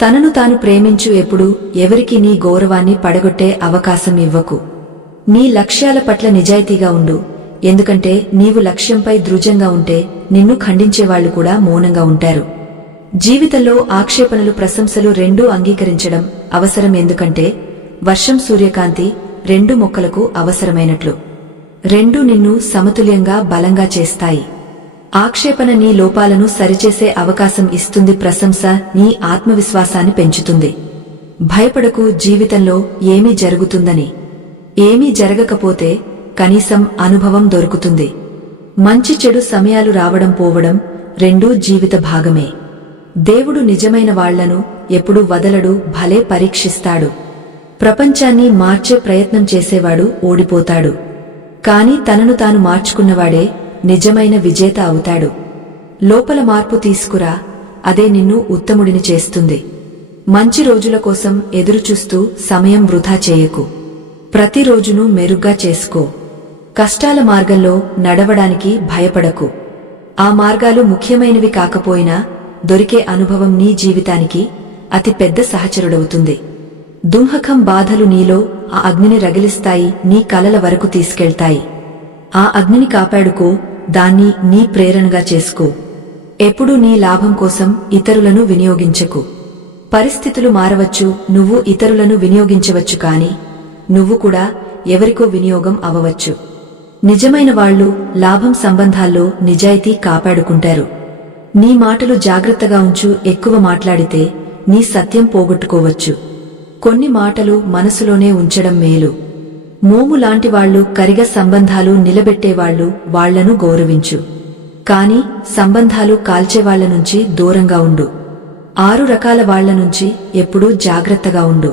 తనను తాను ప్రేమించు, ఎప్పుడు ఎవరికి నీ గౌరవాన్ని పడగొట్టే అవకాశం ఇవ్వకు. నీ లక్ష్యాల పట్ల నిజాయితీగా ఉండు, ఎందుకంటే నీవు లక్ష్యంపై దృఢంగా ఉంటే నిన్ను ఖండించేవాళ్లు కూడా మౌనంగా ఉంటారు. జీవితంలో ఆక్షేపణలు ప్రశంసలు రెండూ అంగీకరించడం అవసరం, ఎందుకంటే వర్షం సూర్యకాంతి రెండు మొక్కలకు అవసరమైనట్లు. రెండూ నిన్ను సమతుల్యంగా బలంగా చేస్తాయి. ఆక్షేపణ నీ లోపాలను సరిచేసే అవకాశం ఇస్తుంది, ప్రశంస నీ ఆత్మవిశ్వాసాన్ని పెంచుతుంది. భయపడకు, జీవితంలో ఏమీ జరుగుతుందని. ఏమీ జరగకపోతే కనీసం అనుభవం దొరుకుతుంది. మంచి చెడు సమయాలు రావడం పోవడం రెండూ జీవిత భాగమే. దేవుడు నిజమైన వాళ్లను ఎప్పుడూ వదలడు, భలే పరీక్షిస్తాడు. ప్రపంచాన్ని మార్చే ప్రయత్నం చేసేవాడు ఓడిపోతాడు, కాని తనను తాను మార్చుకున్నవాడే నిజమైన విజేత అవుతాడు. లోపల మార్పు తీసుకురా, అదే నిన్ను ఉత్తముడిని చేస్తుంది. మంచి రోజుల కోసం ఎదురుచూస్తూ సమయం వృధా చేయకు. ప్రతిరోజును మెరుగ్గా చేసుకో. కష్టాల మార్గంలో నడవడానికి భయపడకు. ఆ మార్గాలు ముఖ్యమైనవి కాకపోయినా దొరికే అనుభవం నీ జీవితానికి అతి పెద్ద సహచరుడవుతుంది. దుంహకం బాధలు నీలో ఆ అగ్నిని రగిలిస్తాయి, నీ కలల వరకు తీసుకెళ్తాయి. ఆ అగ్నిని కాపాడుకో, దాన్ని నీ ప్రేరణగా చేసుకో. ఎప్పుడూ నీ లాభం కోసం ఇతరులను వినియోగించకు. పరిస్థితులు మారవచ్చు, నువ్వు ఇతరులను వినియోగించవచ్చు, కాని నువ్వు కూడా ఎవరికో వినియోగం అవవచ్చు. నిజమైన వాళ్లు లాభం సంబంధాల్లో నిజాయితీ కాపాడుకుంటారు. నీ మాటలు జాగ్రత్తగా ఉంచు, ఎక్కువ మాట్లాడితే నీ సత్యం పోగొట్టుకోవచ్చు. కొన్ని మాటలు మనసులోనే ఉంచడం మేలు. మోము లాంటివాళ్లు కరిగ సంబంధాలు నిలబెట్టేవాళ్లు, వాళ్లను గౌరవించు. కాని సంబంధాలు కాల్చేవాళ్ల నుంచి దూరంగా ఉండు. 6 రకాల వాళ్ల నుంచి ఎప్పుడూ జాగ్రత్తగా ఉండు.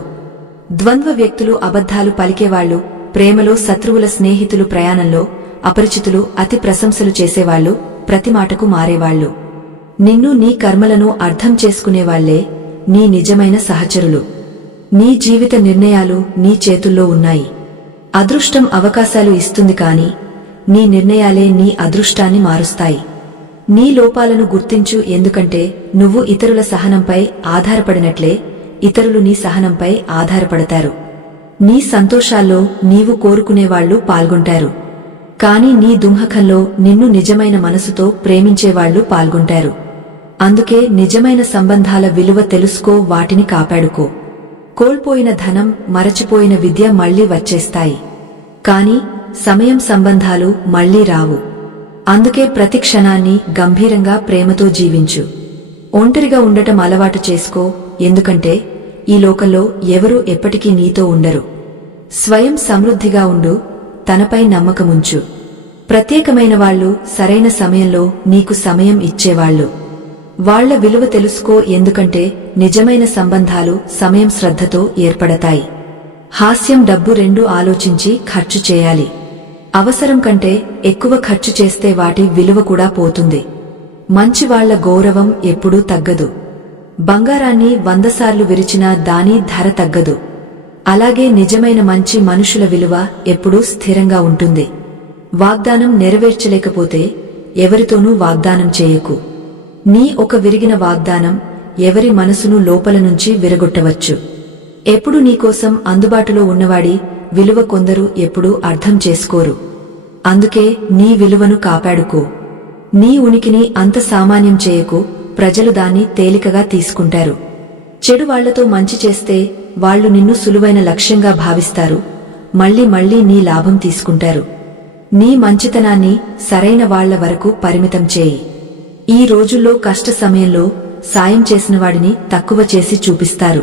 ద్వంద్వ వ్యక్తులు, అబద్ధాలు పలికేవాళ్లు, ప్రేమలో శత్రువుల, స్నేహితులు, ప్రయాణంలో అపరిచితులు, అతి ప్రశంసలు చేసేవాళ్లు, ప్రతి మాటకు మారేవాళ్లు. నిన్ను, నీ కర్మలను అర్థం చేసుకునేవాళ్లే నీ నిజమైన సహచరులు. నీ జీవిత నిర్ణయాలు నీ చేతుల్లో ఉన్నాయి. అదృష్టం అవకాశాలు ఇస్తుంది, కాని నీ నిర్ణయాలే నీ అదృష్టాన్ని మారుస్తాయి. నీ లోపాలను గుర్తించు, ఎందుకంటే నువ్వు ఇతరుల సహనంపై ఆధారపడినట్లే ఇతరులు నీ సహనంపై ఆధారపడతారు. నీ సంతోషాల్లో నీవు కోరుకునేవాళ్లు పాల్గొంటారు, కాని నీ దుంహకంలో నిన్ను నిజమైన మనసుతో ప్రేమించేవాళ్లు పాల్గొంటారు. అందుకే నిజమైన సంబంధాల విలువ తెలుసుకో, వాటిని కాపాడుకో. కోల్పోయిన ధనం, మరచిపోయిన విద్య మళ్లీ వచ్చేస్తాయి, కాని సమయం, సంబంధాలు మళ్లీ రావు. అందుకే ప్రతి క్షణాన్ని గంభీరంగా, ప్రేమతో జీవించు. ఒంటరిగా ఉండటం అలవాటు చేసుకో, ఎందుకంటే ఈ లోకంలో ఎవరూ ఎప్పటికీ నీతో ఉండరు. స్వయం సమృద్ధిగా ఉండు, తనపై నమ్మకముంచు. ప్రత్యేకమైన వాళ్లు సరైన సమయంలో నీకు సమయం ఇచ్చేవాళ్లు. వాళ్ల విలువ తెలుసుకో, ఎందుకంటే నిజమైన సంబంధాలు సమయం, శ్రద్ధతో ఏర్పడతాయి. హాస్యం, డబ్బు రెండూ ఆలోచించి ఖర్చు చేయాలి. అవసరం కంటే ఎక్కువ ఖర్చు చేస్తే వాటి విలువ కూడా పోతుంది. మంచివాళ్ల గౌరవం ఎప్పుడూ తగ్గదు. బంగారాన్ని 100 సార్లు విరిచినా దాని ధర తగ్గదు. అలాగే నిజమైన మంచి మనుషుల విలువ ఎప్పుడూ స్థిరంగా ఉంటుంది. వాగ్దానం నెరవేర్చలేకపోతే ఎవరితోనూ వాగ్దానం చేయకు. నీ ఒక విరిగిన వాగ్దానం ఎవరి మనసును లోపల నుంచి విరగొట్టవచ్చు. ఎప్పుడు నీకోసం అందుబాటులో ఉన్నవాడి విలువ కొందరు ఎప్పుడూ అర్థం చేసుకోరు. అందుకే నీ విలువను కాపాడుకో. నీ ఉనికిని అంత సామాన్యం చేయకు, ప్రజలు దాన్ని తేలికగా తీసుకుంటారు. చెడు వాళ్లతో మంచి చేస్తే వాళ్లు నిన్ను సులువైన లక్ష్యంగా భావిస్తారు, మళ్లీ మళ్లీ నీ లాభం తీసుకుంటారు. నీ మంచితనాన్ని సరైన వాళ్ల వరకు పరిమితం చేయి. ఈ రోజుల్లో కష్ట సమయంలో సాయం చేసినవాడిని తక్కువ చేసి చూపిస్తారు.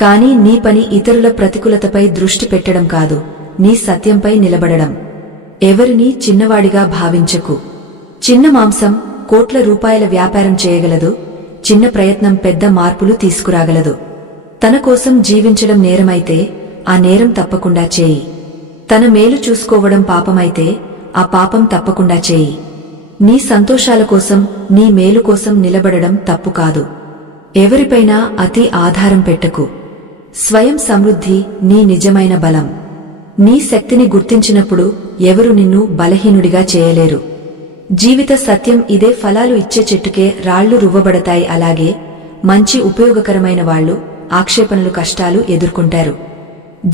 కాని నీ పని ఇతరుల ప్రతికూలతపై దృష్టి పెట్టడం కాదు, నీ సత్యంపై నిలబడడం. ఎవరినీ చిన్నవాడిగా భావించకు. చిన్న మాంసం కోట్ల రూపాయల వ్యాపారం చేయగలదు, చిన్న ప్రయత్నం పెద్ద మార్పులు తీసుకురాగలదు. తన కోసం జీవించడం నేరమైతే ఆ నేరం తప్పకుండా చేయి. తన మేలు చూసుకోవడం పాపమైతే ఆ పాపం తప్పకుండా చేయి. నీ సంతోషాల కోసం, నీ మేలు కోసం నిలబడడం తప్పు కాదు. ఎవరిపైనా అతి ఆధారం పెట్టకు. స్వయం సమృద్ధి నీ నిజమైన బలం. నీ శక్తిని గుర్తించినప్పుడు ఎవరు నిన్ను బలహీనుడిగా చేయలేరు. జీవిత సత్యం ఇదే, ఫలాలు ఇచ్చే చెట్టుకే రాళ్లు రువ్వబడతాయి. అలాగే మంచి ఉపయోగకరమైన వాళ్లు ఆక్షేపణలు, కష్టాలు ఎదుర్కొంటారు.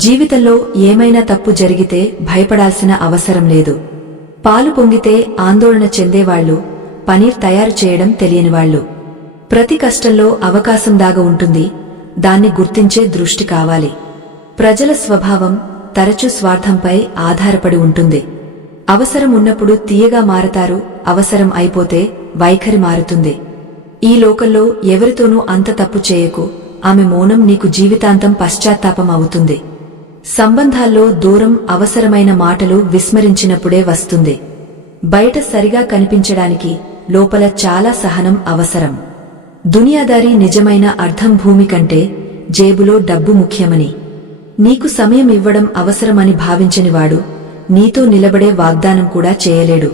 జీవితంలో ఏమైనా తప్పు జరిగితే భయపడాల్సిన అవసరం లేదు. పాలు పొంగితే ఆందోళన చెందేవాళ్లు పనీర్ తయారు చేయడం తెలియనివాళ్లు. ప్రతి కష్టంలో అవకాశం దాగ ఉంటుంది, దాన్ని గుర్తించే దృష్టి కావాలి. ప్రజల స్వభావం తరచూ స్వార్థంపై ఆధారపడి ఉంటుంది. అవసరం ఉన్నప్పుడు తీయగా మారతారు, అవసరం అయిపోతే వైఖరి మారుతుంది. ఈ లోకంలో ఎవరితోనూ అంత తప్పు చేయకు, ఆమె మౌనం నీకు జీవితాంతం పశ్చాత్తాపం అవుతుంది. సంబంధాల్లో దూరం అవసరమైన మాటలు విస్మరించినప్పుడే వస్తుంది. బయట సరిగా కనిపించడానికి లోపల చాలా సహనం అవసరం. దునియాదారీ నిజమైన అర్థం భూమి కంటే జేబులో డబ్బు ముఖ్యమని. నీకు సమయం ఇవ్వడం అవసరమని భావించనివాడు నీతో నిలబడే వాగ్దానం కూడా చేయలేడు.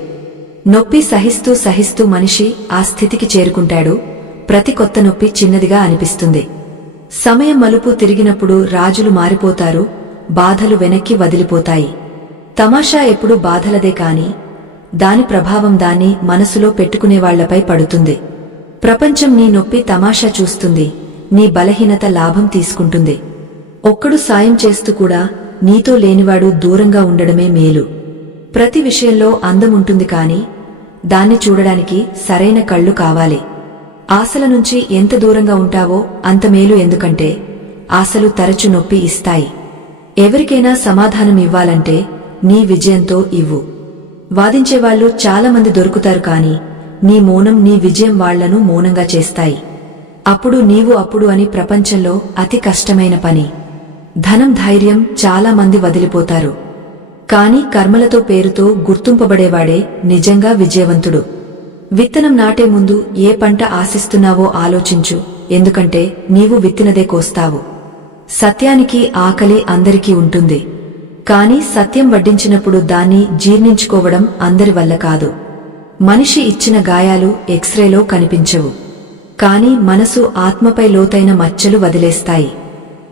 నొప్పి సహిస్తూ సహిస్తూ మనిషి ఆ స్థితికి చేరుకుంటాడు. ప్రతి కొత్త నొప్పి చిన్నదిగా అనిపిస్తుంది. సమయం మలుపు తిరిగినప్పుడు రాజులు మారిపోతారు, బాధలు వెనక్కి వదిలిపోతాయి. తమాషా ఎప్పుడు బాధలదే కాని దాని ప్రభావం దాన్ని మనసులో పెట్టుకునేవాళ్లపై పడుతుంది. ప్రపంచం నీ నొప్పి తమాషా చూస్తుంది, నీ బలహీనత లాభం తీసుకుంటుంది. ఒక్కడు సాయం చేస్తూ కూడా నీతో లేనివాడు దూరంగా ఉండడమే మేలు. ప్రతి విషయంలో అందముంటుంది కాని దాన్ని చూడడానికి సరైన కళ్ళు కావాలి. ఆశల నుంచి ఎంత దూరంగా ఉంటావో అంత మేలు. ఎందుకంటే ఆశలు తరచు నొప్పి ఇస్తాయి. ఎవరికైనా సమాధానం ఇవ్వాలంటే నీ విజయంతో ఇవ్వు. వాదించేవాళ్లు చాలామంది దొరుకుతారు కాని నీ మౌనం, నీ విజయం వాళ్లను మౌనంగా చేస్తాయి. అప్పుడు నీవు అప్పుడు అని ప్రపంచంలో అతి కష్టమైన పని. ధనం, ధైర్యం చాలా మంది వదిలిపోతారు. కాని కర్మలతో, పేరుతో గుర్తింపబడేవాడే నిజంగా విజయవంతుడు. విత్తనం నాటే ముందు ఏ పంట ఆశిస్తున్నావో ఆలోచించు, ఎందుకంటే నీవు విత్తినదే కోస్తావు. సత్యానికి ఆకలి అందరికీ ఉంటుంది, కాని సత్యం వడ్డించినప్పుడు దాన్ని జీర్ణించుకోవడం అందరి వల్ల కాదు. మనిషి ఇచ్చిన గాయాలు ఎక్స్రేలో కనిపించవు, కాని మనసు, ఆత్మపై లోతైన మచ్చలు వదిలేస్తాయి.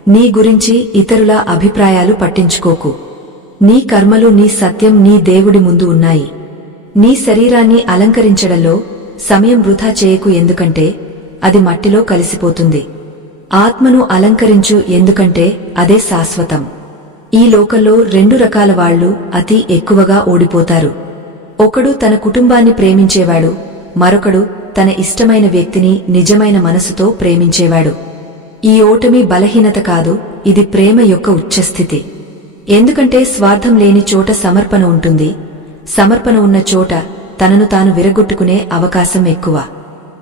నీ గురించి ఇతరుల అభిప్రాయాలు పట్టించుకోకు. నీ కర్మలు, నీ సత్యం నీ దేవుడి ముందు ఉన్నాయి. నీ శరీరాన్ని అలంకరించడంలో సమయం వృధా చేయకు, ఎందుకంటే అది మట్టిలో కలిసిపోతుంది. ఆత్మను అలంకరించు, ఎందుకంటే అదే శాశ్వతం. ఈ లోకంలో రెండు రకాల వాళ్లు అతి ఎక్కువగా ఓడిపోతారు. ఒకడు తన కుటుంబాన్ని ప్రేమించేవాడు, మరొకడు తన ఇష్టమైన వ్యక్తిని నిజమైన మనసుతో ప్రేమించేవాడు. ఈ ఓటమి బలహీనత కాదు, ఇది ప్రేమ యొక్క ఉచ్ఛస్థితి. ఎందుకంటే స్వార్థం లేని చోట సమర్పణ ఉంటుంది, సమర్పణ ఉన్న చోట తనను తాను విరగొట్టుకునే అవకాశం ఎక్కువ.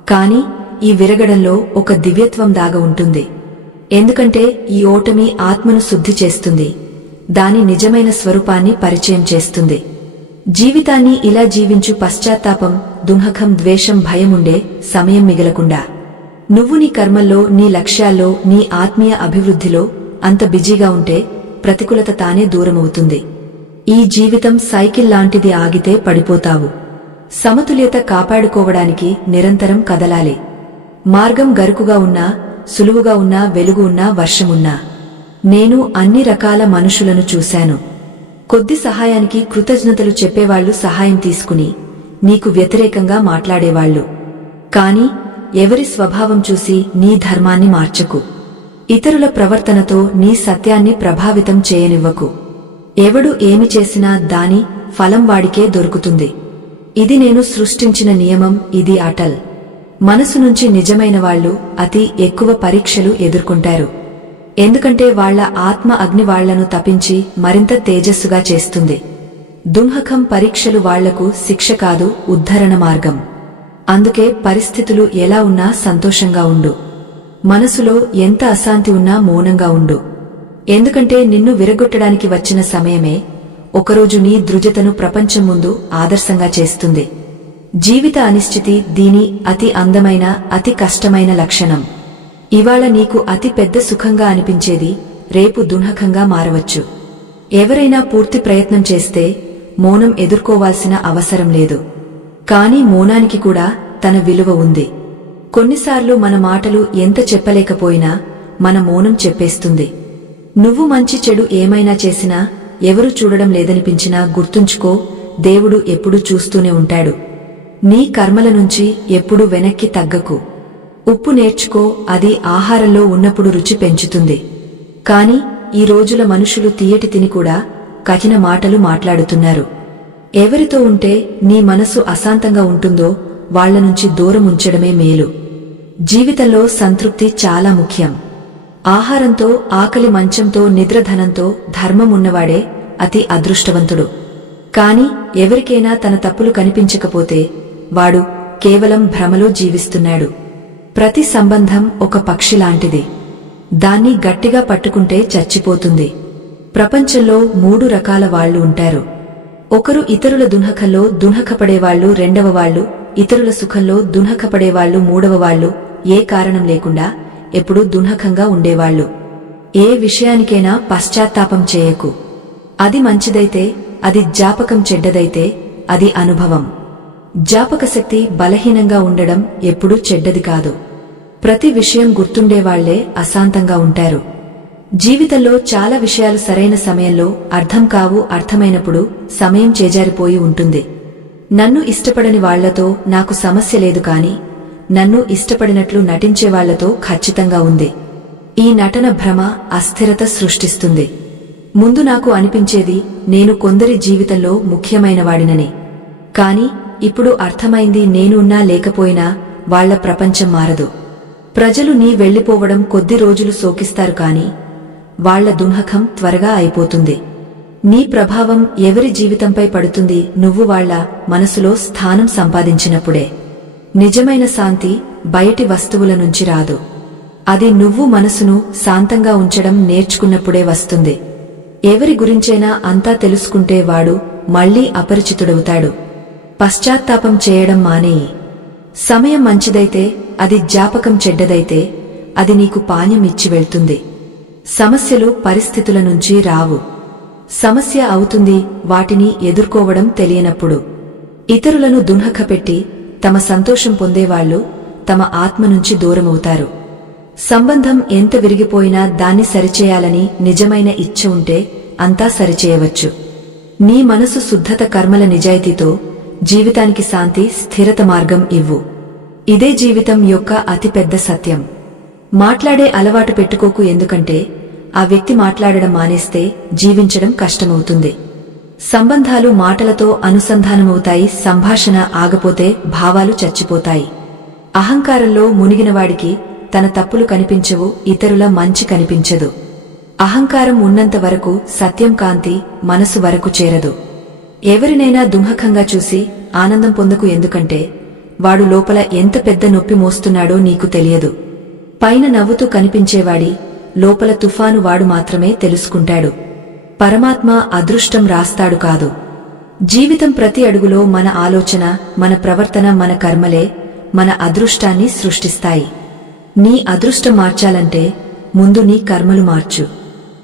కాని ఈ విరగడంలో ఒక దివ్యత్వం దాగ ఉంటుంది. ఎందుకంటే ఈ ఓటమి ఆత్మను శుద్ధి చేస్తుంది, దాని నిజమైన స్వరూపాన్ని పరిచయం చేస్తుంది. జీవితాన్ని ఇలా జీవించు, పశ్చాత్తాపం, దుఃఖం, ద్వేషం, భయముండే సమయం మిగలకుండా. నువ్వు నీ కర్మల్లో, నీ లక్ష్యాల్లో, నీ ఆత్మీయ అభివృద్ధిలో అంత బిజీగా ఉంటే ప్రతికూలత తానే దూరమవుతుంది. ఈ జీవితం సైకిల్ లాంటిది, ఆగితే పడిపోతావు. సమతుల్యత కాపాడుకోవడానికి నిరంతరం కదలాలి. మార్గం గరుకుగా ఉన్నా, సులువుగా ఉన్నా, వెలుగు ఉన్నా, వర్షమున్నా. నేను అన్ని రకాల మనుషులను చూశాను. కొద్ది సహాయానికి కృతజ్ఞతలు చెప్పేవాళ్లు, సహాయం తీసుకుని నీకు వ్యతిరేకంగా మాట్లాడేవాళ్లు. కాని ఎవరి స్వభావం చూసి నీ ధర్మాన్ని మార్చకు. ఇతరుల ప్రవర్తనతో నీ సత్యాన్ని ప్రభావితం చేయనివ్వకు. ఎవడు ఏమి చేసినా దాని ఫలం వాడికే దొరుకుతుంది. ఇది నేను సృష్టించిన నియమం, ఇది అటల్. మనసు నుంచి నిజమైన వాళ్లు అతి ఎక్కువ పరీక్షలు ఎదుర్కొంటారు. ఎందుకంటే వాళ్ల ఆత్మ అగ్ని వాళ్లను తపించి మరింత తేజస్సుగా చేస్తుంది. దుంహకం పరీక్షలు వాళ్లకు శిక్ష కాదు, ఉద్ధరణ మార్గం. అందుకే పరిస్థితులు ఎలా ఉన్నా సంతోషంగా ఉండు. మనసులో ఎంత అశాంతి ఉన్నా మౌనంగా ఉండు. ఎందుకంటే నిన్ను విరగొట్టడానికి వచ్చిన సమయమే ఒకరోజు నీ దృఢతను ప్రపంచం ముందు ఆదర్శంగా చేస్తుంది. జీవిత అనిశ్చితి దీని అతి అందమైన, అతి కష్టమైన లక్షణం. ఇవాళ నీకు అతి పెద్ద సుఖంగా అనిపించేది రేపు దుంహకంగా మారవచ్చు. ఎవరైనా పూర్తి ప్రయత్నం చేస్తే మౌనం ఎదుర్కోవాల్సిన అవసరం లేదు. కాని మౌనానికి కూడా తన విలువ ఉంది. కొన్నిసార్లు మన మాటలు ఎంత చెప్పలేకపోయినా మన మౌనం చెప్పేస్తుంది. నువ్వు మంచి చెడు ఏమైనా చేసినా, ఎవరు చూడడం లేదనిపించినా గుర్తుంచుకో, దేవుడు ఎప్పుడూ చూస్తూనే ఉంటాడు. నీ కర్మల నుంచి ఎప్పుడూ వెనక్కి తగ్గకు. ఉప్పు నేర్చుకో, అది ఆహారంలో ఉన్నప్పుడు రుచి పెంచుతుంది. కాని ఈ రోజుల మనుషులు తియ్యటి తిని కూడా కఠిన మాటలు మాట్లాడుతున్నారు. ఎవరితో ఉంటే నీ మనసు అశాంతంగా ఉంటుందో వాళ్ల నుంచి దూరం ఉంచడమే మేలు. జీవితంలో సంతృప్తి చాలా ముఖ్యం. ఆహారంతో, ఆకలి మంచంతో, నిద్రధనంతో ధర్మం ఉన్నవాడే అతి అదృష్టవంతుడు. కాని ఎవరికైనా తన తప్పులు కనిపించకపోతే వాడు కేవలం భ్రమలో జీవిస్తున్నాడు. ప్రతి సంబంధం ఒక పక్షిలాంటిది. దాన్ని గట్టిగా పట్టుకుంటే చచ్చిపోతుంది. ప్రపంచంలో 3 రకాల వాళ్లు ఉంటారు. ఒకరు ఇతరుల దుంహకంలో దుంహకపడేవాళ్లు, రెండవవాళ్లు ఇతరుల సుఖంలో దుంహకపడేవాళ్లు, మూడవవాళ్లు ఏ కారణం లేకుండా ఎప్పుడూ దుంహకంగా ఉండేవాళ్లు. ఏ విషయానికైనా పశ్చాత్తాపం చేయకు. అది మంచిదైతే అది జ్ఞాపకం, చెడ్డదైతే అది అనుభవం. జ్ఞాపకశక్తి బలహీనంగా ఉండడం ఎప్పుడూ చెడ్డది కాదు. ప్రతి విషయం గుర్తుండేవాళ్లే అశాంతంగా ఉంటారు. జీవితంలో చాలా విషయాలు సరైన సమయంలో అర్థం కావు. అర్థమైనప్పుడు సమయం చేజారిపోయి ఉంటుంది. నన్ను ఇష్టపడని వాళ్లతో నాకు సమస్య లేదు, కాని నన్ను ఇష్టపడినట్లు నటించేవాళ్లతో ఖచ్చితంగా ఉంది. ఈ నటన భ్రమ, అస్థిరత సృష్టిస్తుంది. ముందు నాకు అనిపించేది నేను కొందరి జీవితంలో ముఖ్యమైనవాడినని. కాని ఇప్పుడు అర్థమైంది, నేను ఉన్నా లేకపోయినా వాళ్ల ప్రపంచం మారదు. ప్రజలు నీ వెళ్లిపోవడం కొద్ది రోజులు శోకిస్తారు, కాని వాళ్ల దుంహకం త్వరగా అయిపోతుంది. నీ ప్రభావం ఎవరి జీవితంపై పడుతుంది నువ్వు వాళ్ల మనసులో స్థానం సంపాదించినప్పుడే. నిజమైన శాంతి బయటి వస్తువుల నుంచి రాదు. అది నువ్వు మనసును శాంతంగా ఉంచడం నేర్చుకున్నప్పుడే వస్తుంది. ఎవరి గురించైనా అంతా తెలుసుకుంటే వాడు మళ్లీ అపరిచితుడవుతాడు. పశ్చాత్తాపం చేయడం మానేయి. సమయం మంచిదైతే అది జ్ఞాపకం, చెడ్డదైతే అది నీకు పాణ్యం ఇచ్చి వెళ్తుంది. సమస్యలు పరిస్థితుల నుంచి రావు. సమస్య అవుతుంది వాటిని ఎదుర్కోవడం తెలియనప్పుడు. ఇతరులను దుంహకపెట్టి తమ సంతోషం పొందేవాళ్లు తమ ఆత్మ నుంచి దూరమవుతారు. సంబంధం ఎంత విరిగిపోయినా దాన్ని సరిచేయాలని నిజమైన ఇచ్ఛ ఉంటే అంతా సరిచేయవచ్చు. నీ మనసు శుద్ధత, కర్మల నిజాయితీతో జీవితానికి శాంతి, స్థిరత మార్గం ఇవ్వు. ఇదే జీవితం యొక్క అతిపెద్ద సత్యం. మాట్లాడే అలవాటు పెట్టుకోకు, ఎందుకంటే ఆ వ్యక్తి మాట్లాడడం మానేస్తే జీవించడం కష్టమవుతుంది. సంబంధాలు మాటలతో అనుసంధానమవుతాయి. సంభాషణ ఆగపోతే భావాలు చచ్చిపోతాయి. అహంకారంలో మునిగినవాడికి తన తప్పులు కనిపించవు, ఇతరుల మంచి కనిపించదు. అహంకారం ఉన్నంత వరకు సత్యం, కాంతి మనసు వరకు చేరదు. ఎవరినైనా దుంహకంగా చూసి ఆనందం పొందకు, ఎందుకంటే వాడు లోపల ఎంత పెద్ద నొప్పి మోస్తున్నాడో నీకు తెలియదు. పైన నవ్వుతూ కనిపించేవాడి లోపల తుఫాను వాడు మాత్రమే తెలుసుకుంటాడు. పరమాత్మ అదృష్టం రాస్తాడు కాదు. జీవితం ప్రతి అడుగులో మన ఆలోచన, మన ప్రవర్తన, మన కర్మలే మన అదృష్టాన్ని సృష్టిస్తాయి. నీ అదృష్టం మార్చాలంటే ముందు నీ కర్మలు మార్చు.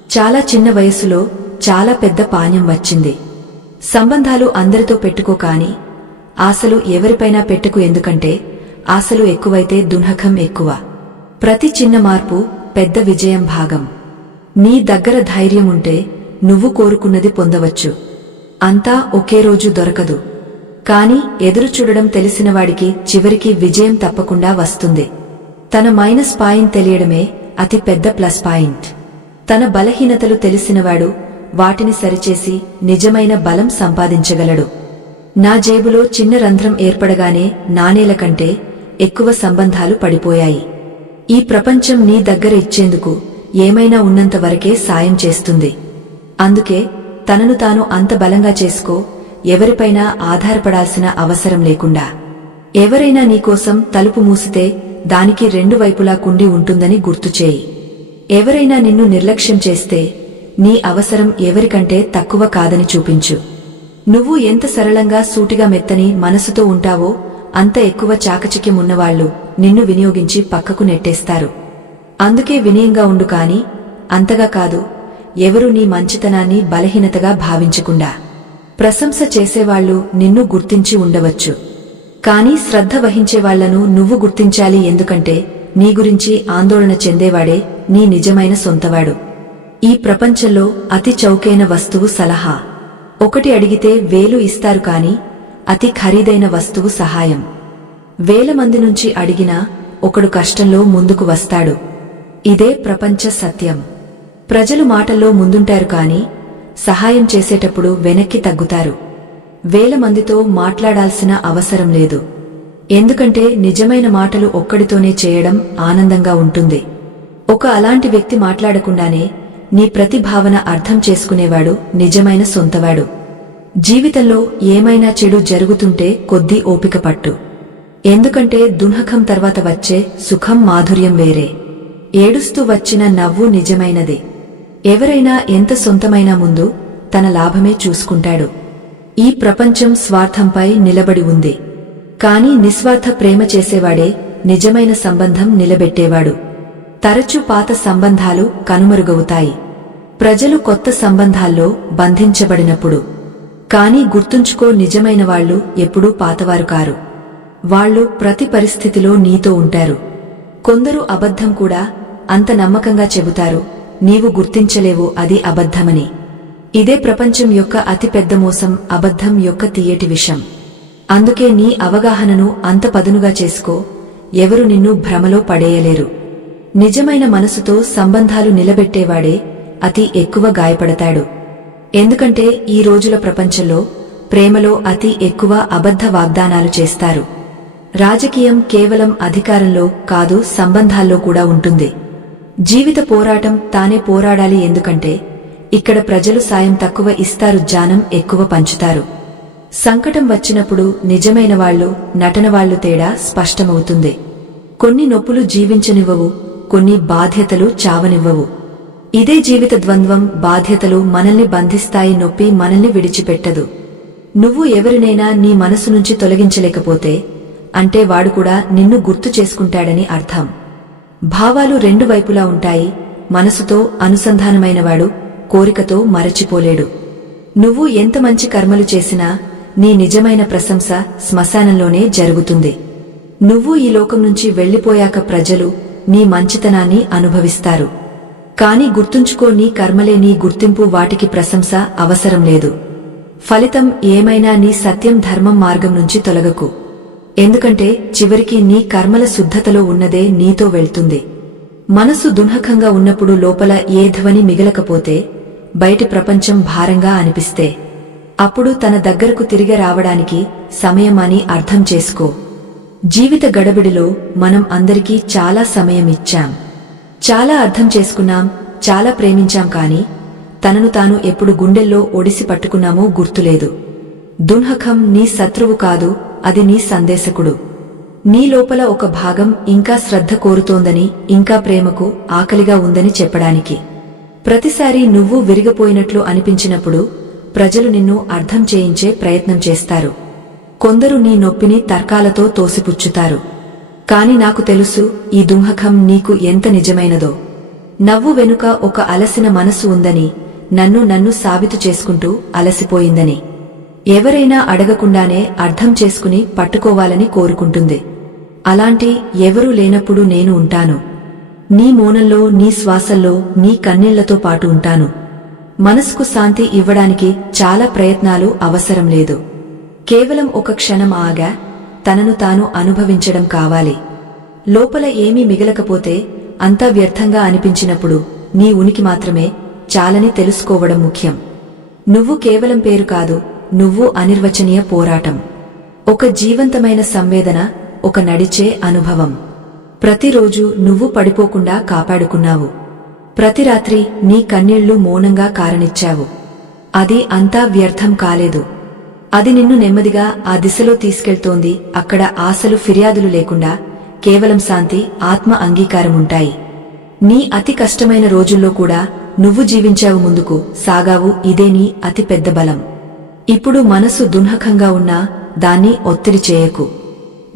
చాలా చిన్న వయస్సులో చాలా పెద్ద పాణ్యం వచ్చింది. సంబంధాలు అందరితో పెట్టుకో, కాని ఆశలు ఎవరిపైనా పెట్టకు, ఎందుకంటే ఆశలు ఎక్కువైతే దుంహకం ఎక్కువ. ప్రతి చిన్న మార్పు పెద్ద విజయం భాగం. నీ దగ్గర ధైర్యం ఉంటే నువ్వు కోరుకున్నది పొందవచ్చు. అంతా ఒకే రోజు దొరకదు. కాని ఎదురుచూడడం తెలిసినవాడికి చివరికి విజయం తప్పకుండా వస్తుంది. తన మైనస్ పాయింట్ తెలియడమే అతి పెద్ద ప్లస్ పాయింట్. తన బలహీనతలు తెలిసినవాడు వాటిని సరిచేసి నిజమైన బలం సంపాదించగలడు. నా జేబులో చిన్న రంధ్రం ఏర్పడగానే నాణేల కంటే ఎక్కువ సంబంధాలు పడిపోయాయి. ఈ ప్రపంచం నీ దగ్గర ఇచ్చేందుకు ఏమైనా ఉన్నంత వరకే సాయం చేస్తుంది. అందుకే తనను తాను అంత బలంగా చేసుకో, ఎవరిపైనా ఆధారపడాల్సిన అవసరం లేకుండా. ఎవరైనా నీకోసం తలుపు మూసితే దానికి రెండు వైపులా కుండి ఉంటుందని గుర్తుచేయి. ఎవరైనా నిన్ను నిర్లక్ష్యం చేస్తే నీ అవసరం ఎవరికంటే తక్కువ కాదని చూపించు. నువ్వు ఎంత సరళంగా సూటిగా మెత్తని మనసుతో ఉంటావో అంత ఎక్కువ చాకచక్యమున్నవాళ్లు నిన్ను వినియోగించి పక్కకు నెట్టేస్తారు. అందుకే వినయంగా ఉండు, కాని అంతగా కాదు. ఎవరు నీ మంచితనాన్ని బలహీనతగా భావించకుండా. ప్రశంస చేసేవాళ్లు నిన్ను గుర్తించి ఉండవచ్చు, కానీ శ్రద్ధ వహించేవాళ్లను నువ్వు గుర్తించాలి. ఎందుకంటే నీ గురించి ఆందోళన చెందేవాడే నీ నిజమైన సొంతవాడు. ఈ ప్రపంచంలో అతి చౌకైన వస్తువు సలహా. ఒకటి అడిగితే 1000 ఇస్తారు, కాని అతి ఖరీదైన వస్తువు సహాయం. 1000 మంది నుంచి అడిగినా ఒకడు కష్టంలో ముందుకు వస్తాడు. ఇదే ప్రపంచ సత్యం. ప్రజలు మాటల్లో ముందుంటారు, కాని సహాయం చేసేటప్పుడు వెనక్కి తగ్గుతారు. 1000 మందితో మాట్లాడాల్సిన అవసరం లేదు. ఎందుకంటే నిజమైన మాటలు ఒక్కడితోనే చేయడం ఆనందంగా ఉంటుంది. ఒక అలాంటి వ్యక్తి మాట్లాడకుండానే నీ ప్రతి భావన అర్థం చేసుకునేవాడు నిజమైన సొంతవాడు. జీవితంలో ఏమైనా చెడు జరుగుతుంటే కొద్ది ఓపిక పట్టు. ఎందుకంటే దుఃఖం తర్వాత వచ్చే సుఖం మాధుర్యం వేరే. ఏడుస్తూ వచ్చిన నవ్వు నిజమైనది. ఎవరైనా ఎంత సొంతమైనా ముందు తన లాభమే చూసుకుంటాడు. ఈ ప్రపంచం స్వార్థంపై నిలబడి ఉంది, కాని నిస్వార్థ ప్రేమ చేసేవాడే నిజమైన సంబంధం నిలబెట్టేవాడు. తరచూ పాత సంబంధాలు కనుమరుగవుతాయి, ప్రజలు కొత్త సంబంధాల్లో బంధించబడినప్పుడు. కాని గుర్తుంచుకో, నిజమైన వాళ్లు ఎప్పుడూ పాతవారు కారు. వాళ్లు ప్రతి పరిస్థితిలో నీతో ఉంటారు. కొందరు అబద్ధం కూడా అంత నమ్మకంగా చెబుతారు, నీవు గుర్తించలేవు అది అబద్ధమని. ఇదే ప్రపంచం యొక్క అతిపెద్ద మోసం, అబద్ధం యొక్క తియ్యటి విషం. అందుకే నీ అవగాహనను అంత పదునుగా చేసుకో, ఎవరు నిన్ను భ్రమలో పడేయలేరు. నిజమైన మనసుతో సంబంధాలు నిలబెట్టేవాడే అతి ఎక్కువ గాయపడతాడు. ఎందుకంటే ఈ రోజుల ప్రపంచంలో ప్రేమలో అతి ఎక్కువ అబద్ధ వాగ్దానాలు చేస్తారు. రాజకీయం కేవలం అధికారంలో కాదు, సంబంధాల్లో కూడా ఉంటుంది. జీవిత పోరాటం తానే పోరాడాలి. ఎందుకంటే ఇక్కడ ప్రజలు సాయం తక్కువ ఇస్తారు, జ్ఞానం ఎక్కువ పంచుతారు. సంకటం వచ్చినప్పుడు నిజమైన వాళ్లు, నటన వాళ్లు తేడా స్పష్టమవుతుంది. కొన్ని నొప్పులు జీవించనివ్వవు, కొన్ని బాధ్యతలు చావనివ్వవు. ఇదే జీవిత ద్వంద్వం. బాధ్యతలు మనల్ని బంధిస్తాయి, నొప్పి మనల్ని విడిచిపెట్టదు. నువ్వు ఎవరినైనా నీ మనసు నుంచి తొలగించలేకపోతే అంటే వాడు కూడా నిన్ను గుర్తు చేసుకుంటాడని అర్థం. భావాలు రెండు వైపులా ఉంటాయి. మనసుతో అనుసంధానమైనవాడు కోరికతో మరచిపోలేడు. నువ్వు ఎంత మంచి కర్మలు చేసినా నీ నిజమైన ప్రశంస శ్మశానంలోనే జరుగుతుంది. నువ్వు ఈ లోకం నుంచి వెళ్లిపోయాక ప్రజలు నీ మంచితనాన్ని అనుభవిస్తారు. కాని గుర్తుంచుకో, నీ కర్మలే నీ గుర్తింపు, వాటికి ప్రశంస అవసరం లేదు. ఫలితం ఏమైనా నీ సత్యం ధర్మం మార్గం నుంచి తొలగకు. ఎందుకంటే చివరికి నీ కర్మల శుద్ధతలో ఉన్నదే నీతో వెళ్తుంది. మనసు దుఃఖంగా ఉన్నప్పుడు, లోపల ఏ ధ్వని మిగలకపోతే, బయటి ప్రపంచం భారంగా అనిపిస్తే, అప్పుడు తన దగ్గరకు తిరిగి రావడానికి సమయం అని అర్థం చేసుకో. జీవిత గడబిడిలో మనం అందరికీ చాలా సమయం ఇచ్చాం, చాలా అర్థం చేసుకున్నాం, చాలా ప్రేమించాం. కాని తనను తాను ఎప్పుడు గుండెల్లో ఒడిసి పట్టుకున్నామో గుర్తులేదు. దుఃఖం నీ శత్రువు కాదు, అది నీ సందేశకుడు. నీ లోపల ఒక భాగం ఇంకా శ్రద్ధ కోరుతోందని, ఇంకా ప్రేమకు ఆకలిగా ఉందని చెప్పడానికి. ప్రతిసారి నువ్వు విరిగిపోయినట్లు అనిపించినప్పుడు ప్రజలు నిన్ను అర్థం చేయించే ప్రయత్నం చేస్తారు. కొందరు నీ నొప్పిని తర్కాలతో తోసిపుచ్చుతారు. కాని నాకు తెలుసు ఈ దుఃఖం నీకు ఎంత నిజమైనదో. నవ్వు వెనుక ఒక అలసిన మనసు ఉందని, నన్ను సాబితు చేసుకుంటూ అలసిపోయిందని. ఎవరైనా అడగకుండానే అర్థం చేసుకుని పట్టుకోవాలని కోరుకుంటుంది. అలాంటి ఎవరూ లేనప్పుడు నేను ఉంటాను. నీ మౌనంలో, నీ శ్వాసల్లో, నీ కన్నీళ్లతో పాటు ఉంటాను. మనసుకు శాంతి ఇవ్వడానికి చాలా ప్రయత్నాలు అవసరం లేదు. కేవలం ఒక క్షణం ఆగా తనను తాను అనుభవించడం కావాలి. లోపల ఏమీ మిగలకపోతే, అంతా వ్యర్థంగా అనిపించినప్పుడు నీ ఉనికి మాత్రమే చాలని తెలుసుకోవడం ముఖ్యం. నువ్వు కేవలం పేరు కాదు, నువ్వు అనిర్వచనీయ పోరాటం. ఒక జీవంతమైన సంవేదన, ఒక నడిచే అనుభవం. ప్రతిరోజు నువ్వు పడిపోకుండా కాపాడుకున్నావు. ప్రతి రాత్రి నీ కన్నీళ్లు మౌనంగా కారనిచ్చావు. అది అంతా వ్యర్థం కాలేదు. అది నిన్ను నెమ్మదిగా ఆ దిశలో తీసుకెళ్తోంది. అక్కడ ఆశలు, ఫిర్యాదులు లేకుండా కేవలం శాంతి, ఆత్మ అంగీకారముంటాయి. నీ అతి కష్టమైన రోజుల్లో కూడా నువ్వు జీవించావు, ముందుకు సాగావు. ఇదే నీ అతి పెద్ద బలం. ఇప్పుడు మనసు దున్హకంగా ఉన్నా దాన్ని ఒత్తిడి చేయకు.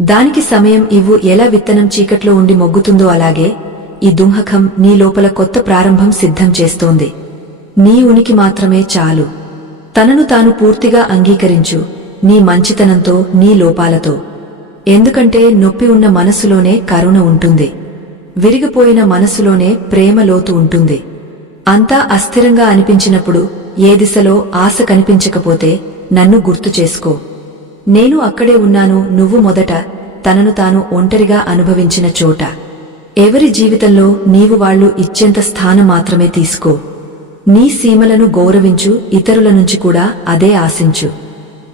దానికి సమయం ఇవ్వు. ఎలా విత్తనం చీకట్లో ఉండి మొగ్గుతుందో అలాగే ఈ దుంహకం నీ లోపల కొత్త ప్రారంభం సిద్ధం చేస్తోంది. నీ ఉనికి మాత్రమే చాలు. తనను తాను పూర్తిగా అంగీకరించు, నీ మంచితనంతో, నీ లోపాలతో. ఎందుకంటే నొప్పి ఉన్న మనసులోనే కరుణ ఉంటుంది. విరిగిపోయిన మనసులోనే ప్రేమ లోతు ఉంటుంది. అంతా అస్థిరంగా అనిపించినప్పుడు, ఏ దిశలో ఆశ కనిపించకపోతే నన్ను గుర్తు చేసుకో. నేను అక్కడే ఉన్నాను. నువ్వు మొదట తనను తాను ఒంటరిగా అనుభవించిన చోట. ఎవరి జీవితంలో నీవు వాళ్లు ఇచ్చేంత స్థానం మాత్రమే తీసుకో. నీ సీమలను గౌరవించు, ఇతరుల నుంచి కూడా అదే ఆశించు.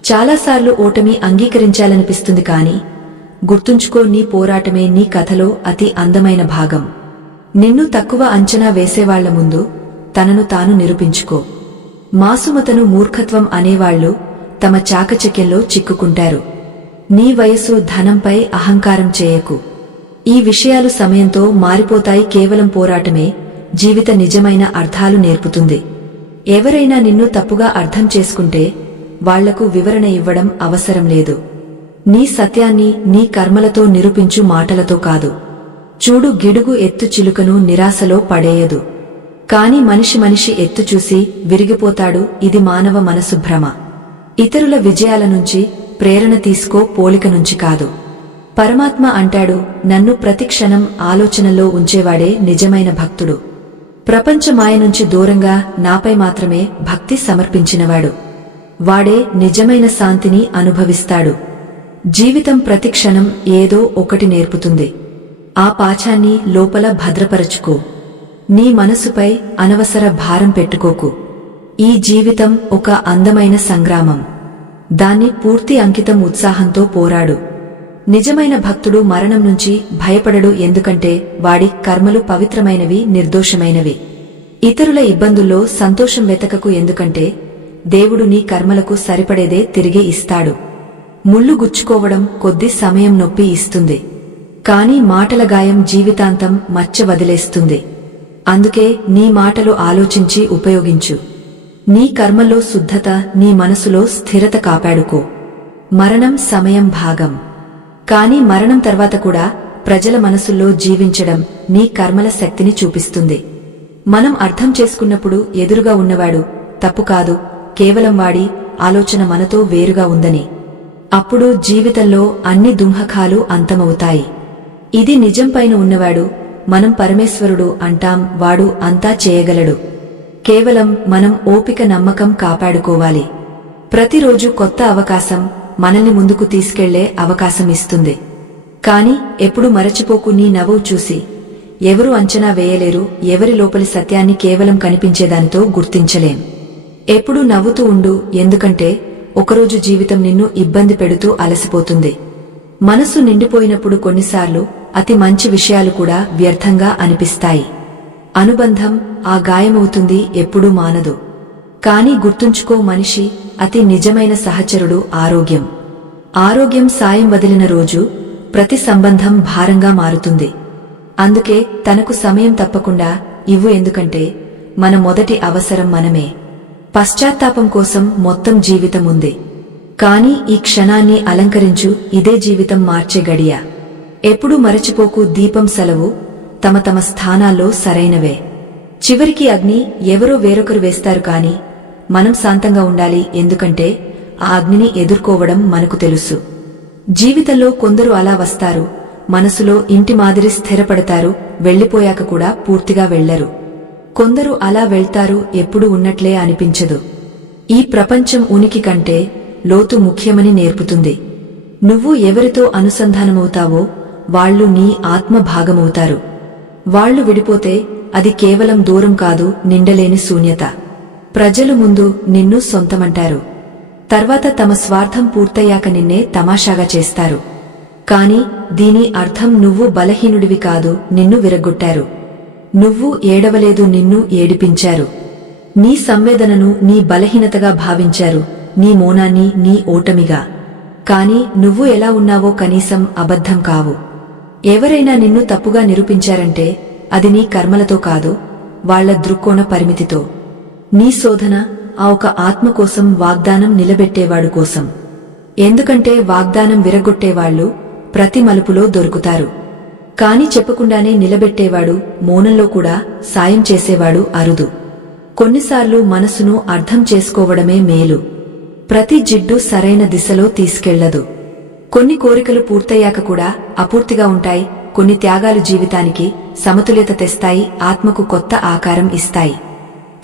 చాలాసార్లు ఓటమి అంగీకరించాలనిపిస్తుంది, కాని గుర్తుంచుకో, నీ పోరాటమే నీ కథలో అతి అందమైన భాగం. నిన్ను తక్కువ అంచనా వేసేవాళ్ల ముందు తనను తాను నిరూపించుకో. మాసుమతను మూర్ఖత్వం అనేవాళ్లు తమ చాకచక్యంలో చిక్కుకుంటారు. నీ వయసు, ధనంపై అహంకారం చేయకు. ఈ విషయాలు సమయంతో మారిపోతాయి. కేవలం పోరాటమే జీవిత నిజమైన అర్థాలు నేర్పుతుంది. ఎవరైనా నిన్ను తప్పుగా అర్థం చేసుకుంటే వాళ్లకు వివరణ ఇవ్వడం అవసరం లేదు. నీ సత్యాన్ని నీ కర్మలతో నిరూపించు, మాటలతో కాదు. చూడు, గిడుగు ఎత్తు చిలుకను నిరాశలో పడేయదు. కాని మనిషి ఎత్తు చూసి విరిగిపోతాడు. ఇది మానవ మనసు భ్రమ. ఇతరుల విజయాల నుంచి ప్రేరణ తీసుకో, పోలిక నుంచి కాదు. పరమాత్మ అంటాడు, నన్ను ప్రతిక్షణం ఆలోచనలో ఉంచేవాడే నిజమైన భక్తుడు. ప్రపంచ మాయ నుంచి దూరంగా నాపై మాత్రమే భక్తి సమర్పించినవాడు. వాడే నిజమైన శాంతిని అనుభవిస్తాడు. జీవితం ప్రతిక్షణం ఏదో ఒకటి నేర్పుతుంది. ఆ పాఠాన్ని లోపల భద్రపరచుకో. నీ మనసుపై అనవసర భారం పెట్టుకోకు. ఈ జీవితం ఒక అందమైన సంగ్రామం. దాన్ని పూర్తి అంకితం, ఉత్సాహంతో పోరాడు. నిజమైన భక్తుడు మరణం నుంచి భయపడడు. ఎందుకంటే వాడి కర్మలు పవిత్రమైనవి, నిర్దోషమైనవి. ఇతరుల ఇబ్బందుల్లో సంతోషం వెతకకు. ఎందుకంటే దేవుడు నీ కర్మలకు సరిపడేదే తిరిగి ఇస్తాడు. ముళ్ళు గుచ్చుకోవడం కొద్ది సమయం నొప్పి ఇస్తుంది, కాని మాటల గాయం జీవితాంతం మచ్చ వదిలేస్తుంది. అందుకే నీ మాటలు ఆలోచించి ఉపయోగించు. నీ కర్మల్లో శుద్ధత, నీ మనసులో స్థిరత కాపాడుకో. మరణం సమయం భాగం, కాని మరణం తర్వాత కూడా ప్రజల మనసుల్లో జీవించడం నీ కర్మల శక్తిని చూపిస్తుంది. మనం అర్థం చేసుకున్నప్పుడు ఎదురుగా ఉన్నవాడు తప్పు కాదు, కేవలం వాడి ఆలోచన మనతో వేరుగా ఉందని. అప్పుడు జీవితంలో అన్ని దుంహకాలు అంతమవుతాయి. ఇది నిజంపైన ఉన్నవాడు, మనం పరమేశ్వరుడు అంటాం, వాడు అంతా చేయగలడు. కేవలం మనం ఓపిక, నమ్మకం కాపాడుకోవాలి. ప్రతిరోజు కొత్త అవకాశం మనల్ని ముందుకు తీసుకెళ్లే అవకాశం ఇస్తుంది. కాని ఎప్పుడు మరచిపోకు, నీ నవ్వు చూసి ఎవరూ అంచనా వేయలేరు. ఎవరి లోపలి సత్యాన్ని కేవలం కనిపించేదానితో గుర్తించలేం. ఎప్పుడూ నవ్వుతూ ఉండు, ఎందుకంటే ఒకరోజు జీవితం నిన్ను ఇబ్బంది పెడుతూ అలసిపోతుంది. మనసు నిండిపోయినప్పుడు కొన్నిసార్లు అతి మంచి విషయాలు కూడా వ్యర్థంగా అనిపిస్తాయి. అనుబంధం ఆ గాయమవుతుంది, ఎప్పుడూ మానదు. కాని గుర్తుంచుకో, మనిషి అతి నిజమైన సహచరుడు ఆరోగ్యం. ఆరోగ్యం సాయం వదిలిన రోజు ప్రతి సంబంధం భారంగా మారుతుంది. అందుకే తనకు సమయం తప్పకుండా ఇవ్వు. ఎందుకంటే మన మొదటి అవసరం మనమే. పశ్చాత్తాపం కోసం మొత్తం జీవితం ఉంది, కాని ఈ క్షణాన్ని అలంకరించు. ఇదే జీవితం మార్చే గడియ. ఎప్పుడూ మరచిపోకు, దీపం, సెలవు తమ తమ స్థానాల్లో సరైనవే. చివరికి అగ్ని ఎవరో వేరొకరు వేస్తారు, కాని మనం శాంతంగా ఉండాలి. ఎందుకంటే ఆ అగ్నిని ఎదుర్కోవడం మనకు తెలుసు. జీవితంలో కొందరు అలా వస్తారు, మనసులో ఇంటి మాదిరి స్థిరపడతారు, వెళ్లిపోయాక కూడా పూర్తిగా వెళ్లరు. కొందరు అలా వెళ్తారు, ఎప్పుడు ఉన్నట్లే అనిపించదు. ఈ ప్రపంచం ఉనికి కంటే లోతు ముఖ్యమని నేర్పుతుంది. నువ్వు ఎవరితో అనుసంధానమవుతావో వాళ్లు నీ ఆత్మ భాగమవుతారు. వాళ్లు విడిపోతే అది కేవలం దూరం కాదు, నిండలేని శూన్యత. ప్రజలు ముందు నిన్ను సొంతమంటారు, తర్వాత తమ స్వార్థం పూర్తయ్యాక నిన్నే తమాషాగా చేస్తారు. కాని దీని అర్థం నువ్వు బలహీనుడివి కాదు, నిన్ను విరగ్గొట్టారు. నువ్వు ఏడవలేదు, నిన్ను ఏడిపించారు. నీ సంవేదనను నీ బలహీనతగా భావించారు, నీ మౌనాన్ని నీ ఓటమిగా. కాని నువ్వు ఎలా ఉన్నావో కనీసం అబద్ధం కావు. ఎవరైనా నిన్ను తప్పుగా నిరూపించారంటే అది నీ కర్మలతో కాదు, వాళ్ల దృక్కోణ పరిమితితో. నీ శోధన ఆ ఒక ఆత్మ కోసం, వాగ్దానం నిలబెట్టేవాడు కోసం. ఎందుకంటే వాగ్దానం విరగొట్టేవాళ్లు ప్రతి మలుపులో దొరుకుతారు. కాని చెప్పకుండానే నిలబెట్టేవాడు, మౌనంలో కూడా సాయం చేసేవాడు అరుదు. కొన్నిసార్లు మనసును అర్థం చేసుకోవడమే మేలు. ప్రతి జిడ్డు సరైన దిశలో తీసుకెళ్లదు. కొన్ని కోరికలు పూర్తయ్యాక కూడా అపూర్తిగా ఉంటాయి. కొన్ని త్యాగాలు జీవితానికి సమతుల్యత తెస్తాయి, ఆత్మకు కొత్త ఆకారం ఇస్తాయి.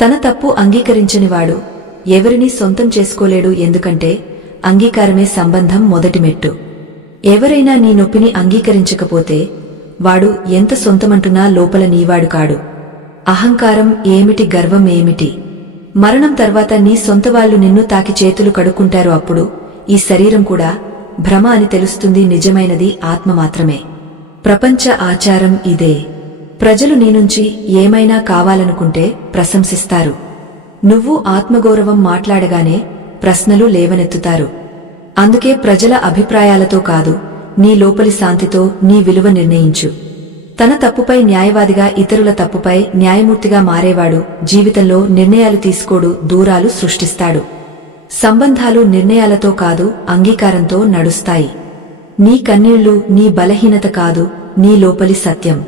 తన తప్పు అంగీకరించనివాడు ఎవరినీ సొంతం చేసుకోలేడు. ఎందుకంటే అంగీకారమే సంబంధం మొదటి మెట్టు. ఎవరైనా నీ నొప్పిని అంగీకరించకపోతే వాడు ఎంత సొంతమంటున్నా లోపల నీవాడు కాడు. అహంకారం ఏమిటి, గర్వం ఏమిటి? మరణం తర్వాత నీ సొంతవాళ్లు నిన్ను తాకి చేతులు కడుక్కుంటారు. అప్పుడు ఈ శరీరం కూడా భ్రమ అని తెలుస్తుంది. నిజమైనది ఆత్మ మాత్రమే. ప్రపంచ ఆచారం ఇదే. ప్రజలు నీనుంచి ఏమైనా కావాలనుకుంటే ప్రశంసిస్తారు. నువ్వు ఆత్మగౌరవం మాట్లాడగానే ప్రశ్నలు లేవనెత్తుతారు. అందుకే ప్రజల అభిప్రాయాలతో కాదు, నీ లోపలి శాంతితో నీ విలువ నిర్ణయించు. తన తప్పుపై న్యాయవాదిగా, ఇతరుల తప్పుపై న్యాయమూర్తిగా మారేవాడు జీవితంలో నిర్ణయాలు తీసుకోడు, దూరాలు సృష్టిస్తాడు. సంబంధాలు నిర్ణయాలతో కాదు, అంగీకారంతో నడుస్తాయి. నీ కన్నీళ్లు నీ బలహీనత కాదు, నీ లోపలి సత్యం.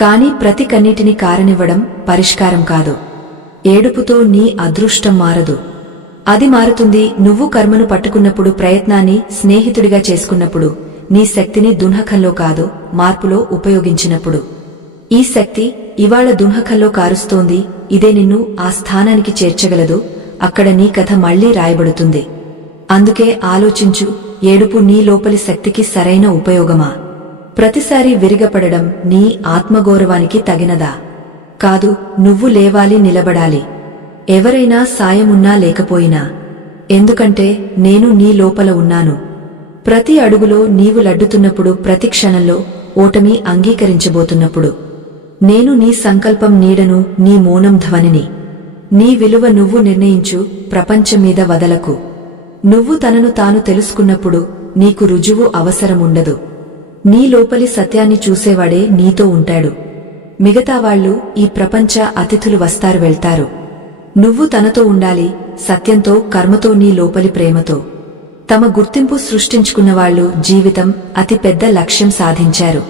కాని ప్రతి కన్నీటిని కారనివ్వడం పరిష్కారం కాదు. ఏడుపుతో నీ అదృష్టం మారదు. అది మారుతుంది నువ్వు కర్మను పట్టుకున్నప్పుడు, ప్రయత్నాన్ని స్నేహితుడిగా చేసుకున్నప్పుడు, నీ శక్తిని దున్హకంలో కాదు, మార్పులో ఉపయోగించినప్పుడు. ఈ శక్తి ఇవాళ దున్హకంలో కారుస్తోంది. ఇదే నిన్ను ఆ స్థానానికి చేర్చగలదు. అక్కడ నీ కథ మళ్లీ రాయబడుతుంది. అందుకే ఆలోచించు, ఏడుపు నీ లోపలి శక్తికి సరైన ఉపయోగమా? ప్రతిసారి విరిగపడడం నీ ఆత్మగౌరవానికి తగినదా? కాదు. నువ్వు లేవాలి, నిలబడాలి. ఎవరైనా సాయమున్నా లేకపోయినా. ఎందుకంటే నేను నీ లోపల ఉన్నాను. ప్రతి అడుగులో నీవు లడ్డుతున్నప్పుడు, ప్రతి క్షణంలో ఓటమి అంగీకరించబోతున్నప్పుడు. నేను నీ సంకల్పం నీడను, నీ మౌనం ధ్వనిని. నీ విలువ నువ్వు నిర్ణయించు, ప్రపంచం మీద వదలకు. నువ్వు తనను తాను తెలుసుకున్నప్పుడు నీకు రుజువు అవసరముండదు. నీ లోపలి సత్యాన్ని చూసేవాడే నీతో ఉంటాడు. మిగతావాళ్లు ఈ ప్రపంచ అతిథులు, వస్తారు వెళ్తారు. నువ్వు తనతో ఉండాలి, సత్యంతో, కర్మతో, నీ లోపలి ప్రేమతో. తమ గుర్తింపు సృష్టించుకున్నవాళ్లు జీవితం అతి పెద్ద లక్ష్యం సాధించారు.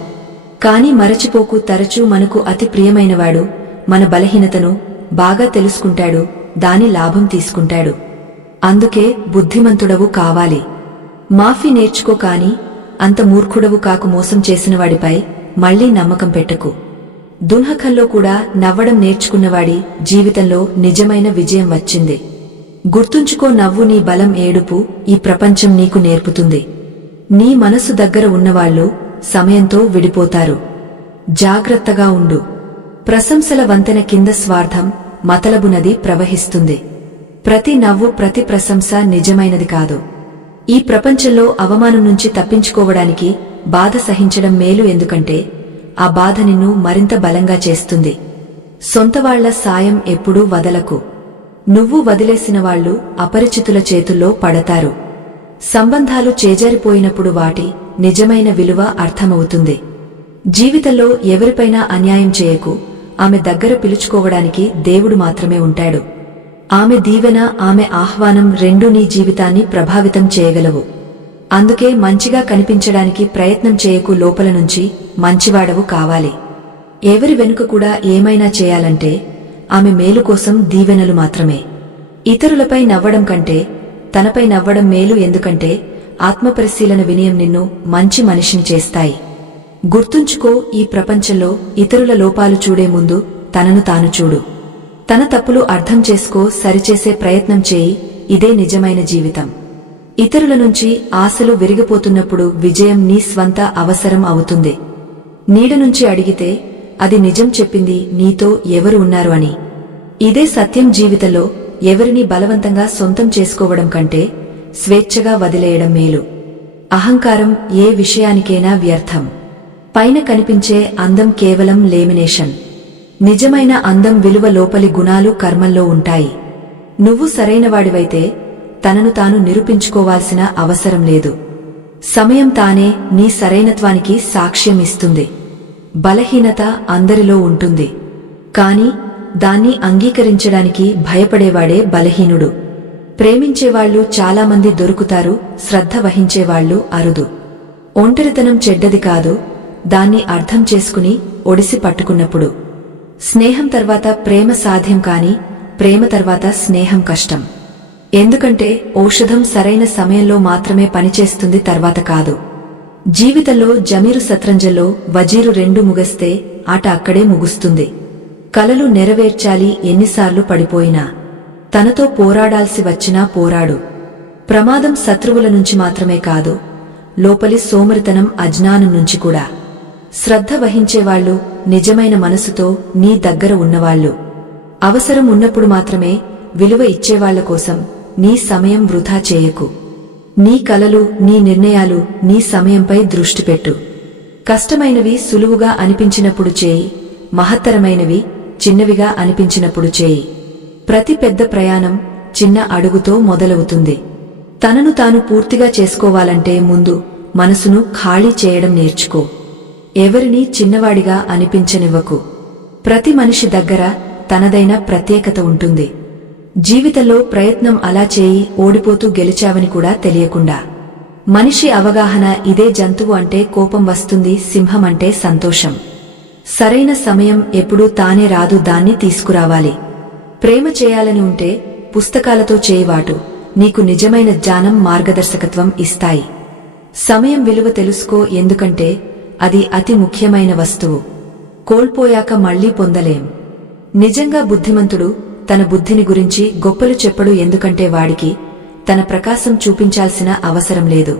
కాని మరచిపోకు, తరచూ మనకు అతి ప్రియమైనవాడు మన బలహీనతను బాగా తెలుసుకుంటాడు, దాని లాభం తీసుకుంటాడు. అందుకే బుద్ధిమంతుడవు కావాలి. మాఫీ నేర్చుకో, కాని అంత మూర్ఖుడవు కాకు. మోసం చేసినవాడిపై మళ్లీ నమ్మకం పెట్టకు. దున్హకంలో కూడా నవ్వడం నేర్చుకున్నవాడి జీవితంలో నిజమైన విజయం వచ్చింది. గుర్తుంచుకో, నవ్వు నీ బలం, ఏడుపు ఈ ప్రపంచం నీకు నేర్పుతుంది. నీ మనసు దగ్గర ఉన్నవాళ్లు సమయంతో విడిపోతారు. జాగ్రత్తగా ఉండు. ప్రశంసల వంతెన కింద స్వార్థం, మతలబు నది ప్రవహిస్తుంది. ప్రతి నవ్వు, ప్రతి ప్రశంస నిజమైనది కాదు. ఈ ప్రపంచంలో అవమానం నుంచి తప్పించుకోవడానికి బాధ సహించడం మేలు. ఎందుకంటే ఆ బాధ నిన్ను మరింత బలంగా చేస్తుంది. సొంతవాళ్ల సాయం ఎప్పుడూ వదలకు. నువ్వు వదిలేసిన వాళ్లు అపరిచితుల చేతుల్లో పడతారు. సంబంధాలు చేజారిపోయినప్పుడు వాటి నిజమైన విలువ అర్థమవుతుంది. జీవితంలో ఎవరిపైనా అన్యాయం చేయకు. ఆమె దగ్గర పిలుచుకోవడానికి దేవుడు మాత్రమే ఉంటాడు. ఆమె దీవెన, ఆమె ఆహ్వానం రెండూ నీ జీవితాన్ని ప్రభావితం చేయగలవు. అందుకే మంచిగా కనిపించడానికి ప్రయత్నం చేయకు. లోపల నుంచి మంచివాడవు కావాలి. ఎవరి వెనుక కూడా ఏమైనా చేయాలంటే ఆమె మేలు కోసం దీవెనలు మాత్రమే. ఇతరులపై నవ్వడం కంటే తనపై నవ్వడం మేలు. ఎందుకంటే ఆత్మపరిశీలన, వినయం నిన్ను మంచి మనిషిని చేస్తాయి. గుర్తుంచుకో, ఈ ప్రపంచంలో ఇతరుల లోపాలు చూడే ముందు తనను తాను చూడు. తన తప్పులు అర్థం చేసుకో, సరిచేసే ప్రయత్నం చేయి. ఇదే నిజమైన జీవితం. ఇతరుల నుంచి ఆశలు విరిగిపోతున్నప్పుడు విజయం నీ స్వంత అవసరం అవుతుంది. నీడ నుంచి అడిగితే అది నిజం చెప్పింది నీతో ఎవరు ఉన్నారు అని. ఇదే సత్యం. జీవితంలో ఎవరిని బలవంతంగా సొంతం చేసుకోవడం కంటే స్వేచ్ఛగా వదిలేయడం మేలు. అహంకారం ఏ విషయానికైనా వ్యర్థం. పైన కనిపించే అందం కేవలం లేమినేషన్. నిజమైన అందం విలువ లోపలి గుణాలు కర్మల్లో ఉంటాయి. నువ్వు సరైనవాడివైతే తనను తాను నిరూపించుకోవాల్సిన అవసరం లేదు. సమయం తానే నీ సరైనత్వానికి సాక్ష్యం ఇస్తుంది. బలహీనత అందరిలో ఉంటుంది, కాని దాన్ని అంగీకరించడానికి భయపడేవాడే బలహీనుడు. ప్రేమించేవాళ్లు చాలామంది దొరుకుతారు, శ్రద్ధ వహించేవాళ్లు అరుదు. ఒంటరితనం చెడ్డది కాదు, దాన్ని అర్థం చేసుకుని ఒడిసి పట్టుకున్నప్పుడు. స్నేహం తర్వాత ప్రేమ సాధ్యం కాని ప్రేమ తర్వాత స్నేహం కష్టం. ఎందుకంటే ఔషధం సరైన సమయంలో మాత్రమే పనిచేస్తుంది, తర్వాత కాదు. జీవితంలో జమీరు సత్రంజల్లో వజీరు రెండు ముగిస్తే ఆట అక్కడే ముగుస్తుంది. కలలు నెరవేర్చాలి ఎన్నిసార్లు పడిపోయినా. తనతో పోరాడాల్సి వచ్చినా పోరాడు. ప్రమాదం శత్రువుల నుంచి మాత్రమే కాదు, లోపలి సోమరితనం అజ్ఞానం నుంచి కూడా. శ్రద్ధ వహించేవాళ్లు నిజమైన మనసుతో నీ దగ్గర ఉన్నవాళ్లు. అవసరం ఉన్నప్పుడు మాత్రమే విలువ ఇచ్చేవాళ్ల కోసం నీ సమయం వృధా చేయకు. నీ కలలు, నీ నిర్ణయాలు, నీ సమయంపై దృష్టి పెట్టు. కష్టమైనవి సులువుగా అనిపించినప్పుడు చేయి, మహత్తరమైనవి చిన్నవిగా అనిపించినప్పుడు చేయి. ప్రతి పెద్ద ప్రయాణం చిన్న అడుగుతో మొదలవుతుంది. తనను తాను పూర్తిగా చేసుకోవాలంటే ముందు మనసును ఖాళీ చేయడం నేర్చుకో. ఎవరినీ చిన్నవాడిగా అనిపించనివ్వకు. ప్రతి మనిషి దగ్గర తనదైన ప్రత్యేకత ఉంటుంది. జీవితంలో ప్రయత్నం అలా చేయి, ఓడిపోతూ గెలిచావని కూడా తెలియకుండా. మనిషి అవగాహన ఇదే. జంతువు అంటే కోపం వస్తుంది, సింహం అంటే సంతోషం. సరైన సమయం ఎప్పుడూ తానే రాదు, దాన్ని తీసుకురావాలి. ప్రేమ చేయాలని ఉంటే పుస్తకాలతో చేయవాటు నీకు నిజమైన జ్ఞానం, మార్గదర్శకత్వం ఇస్తాయి. సమయం విలువ తెలుసుకో, ఎందుకంటే అది అతి ముఖ్యమైన వస్తువు. కోల్పోయాక మళ్లీ పొందలేం. నిజంగా బుద్ధిమంతుడు తన బుద్ధిని గురించి గొప్పలు చెప్పడు, ఎందుకంటే వాడికి తన ప్రకాశం చూపించాల్సిన అవసరం లేదు.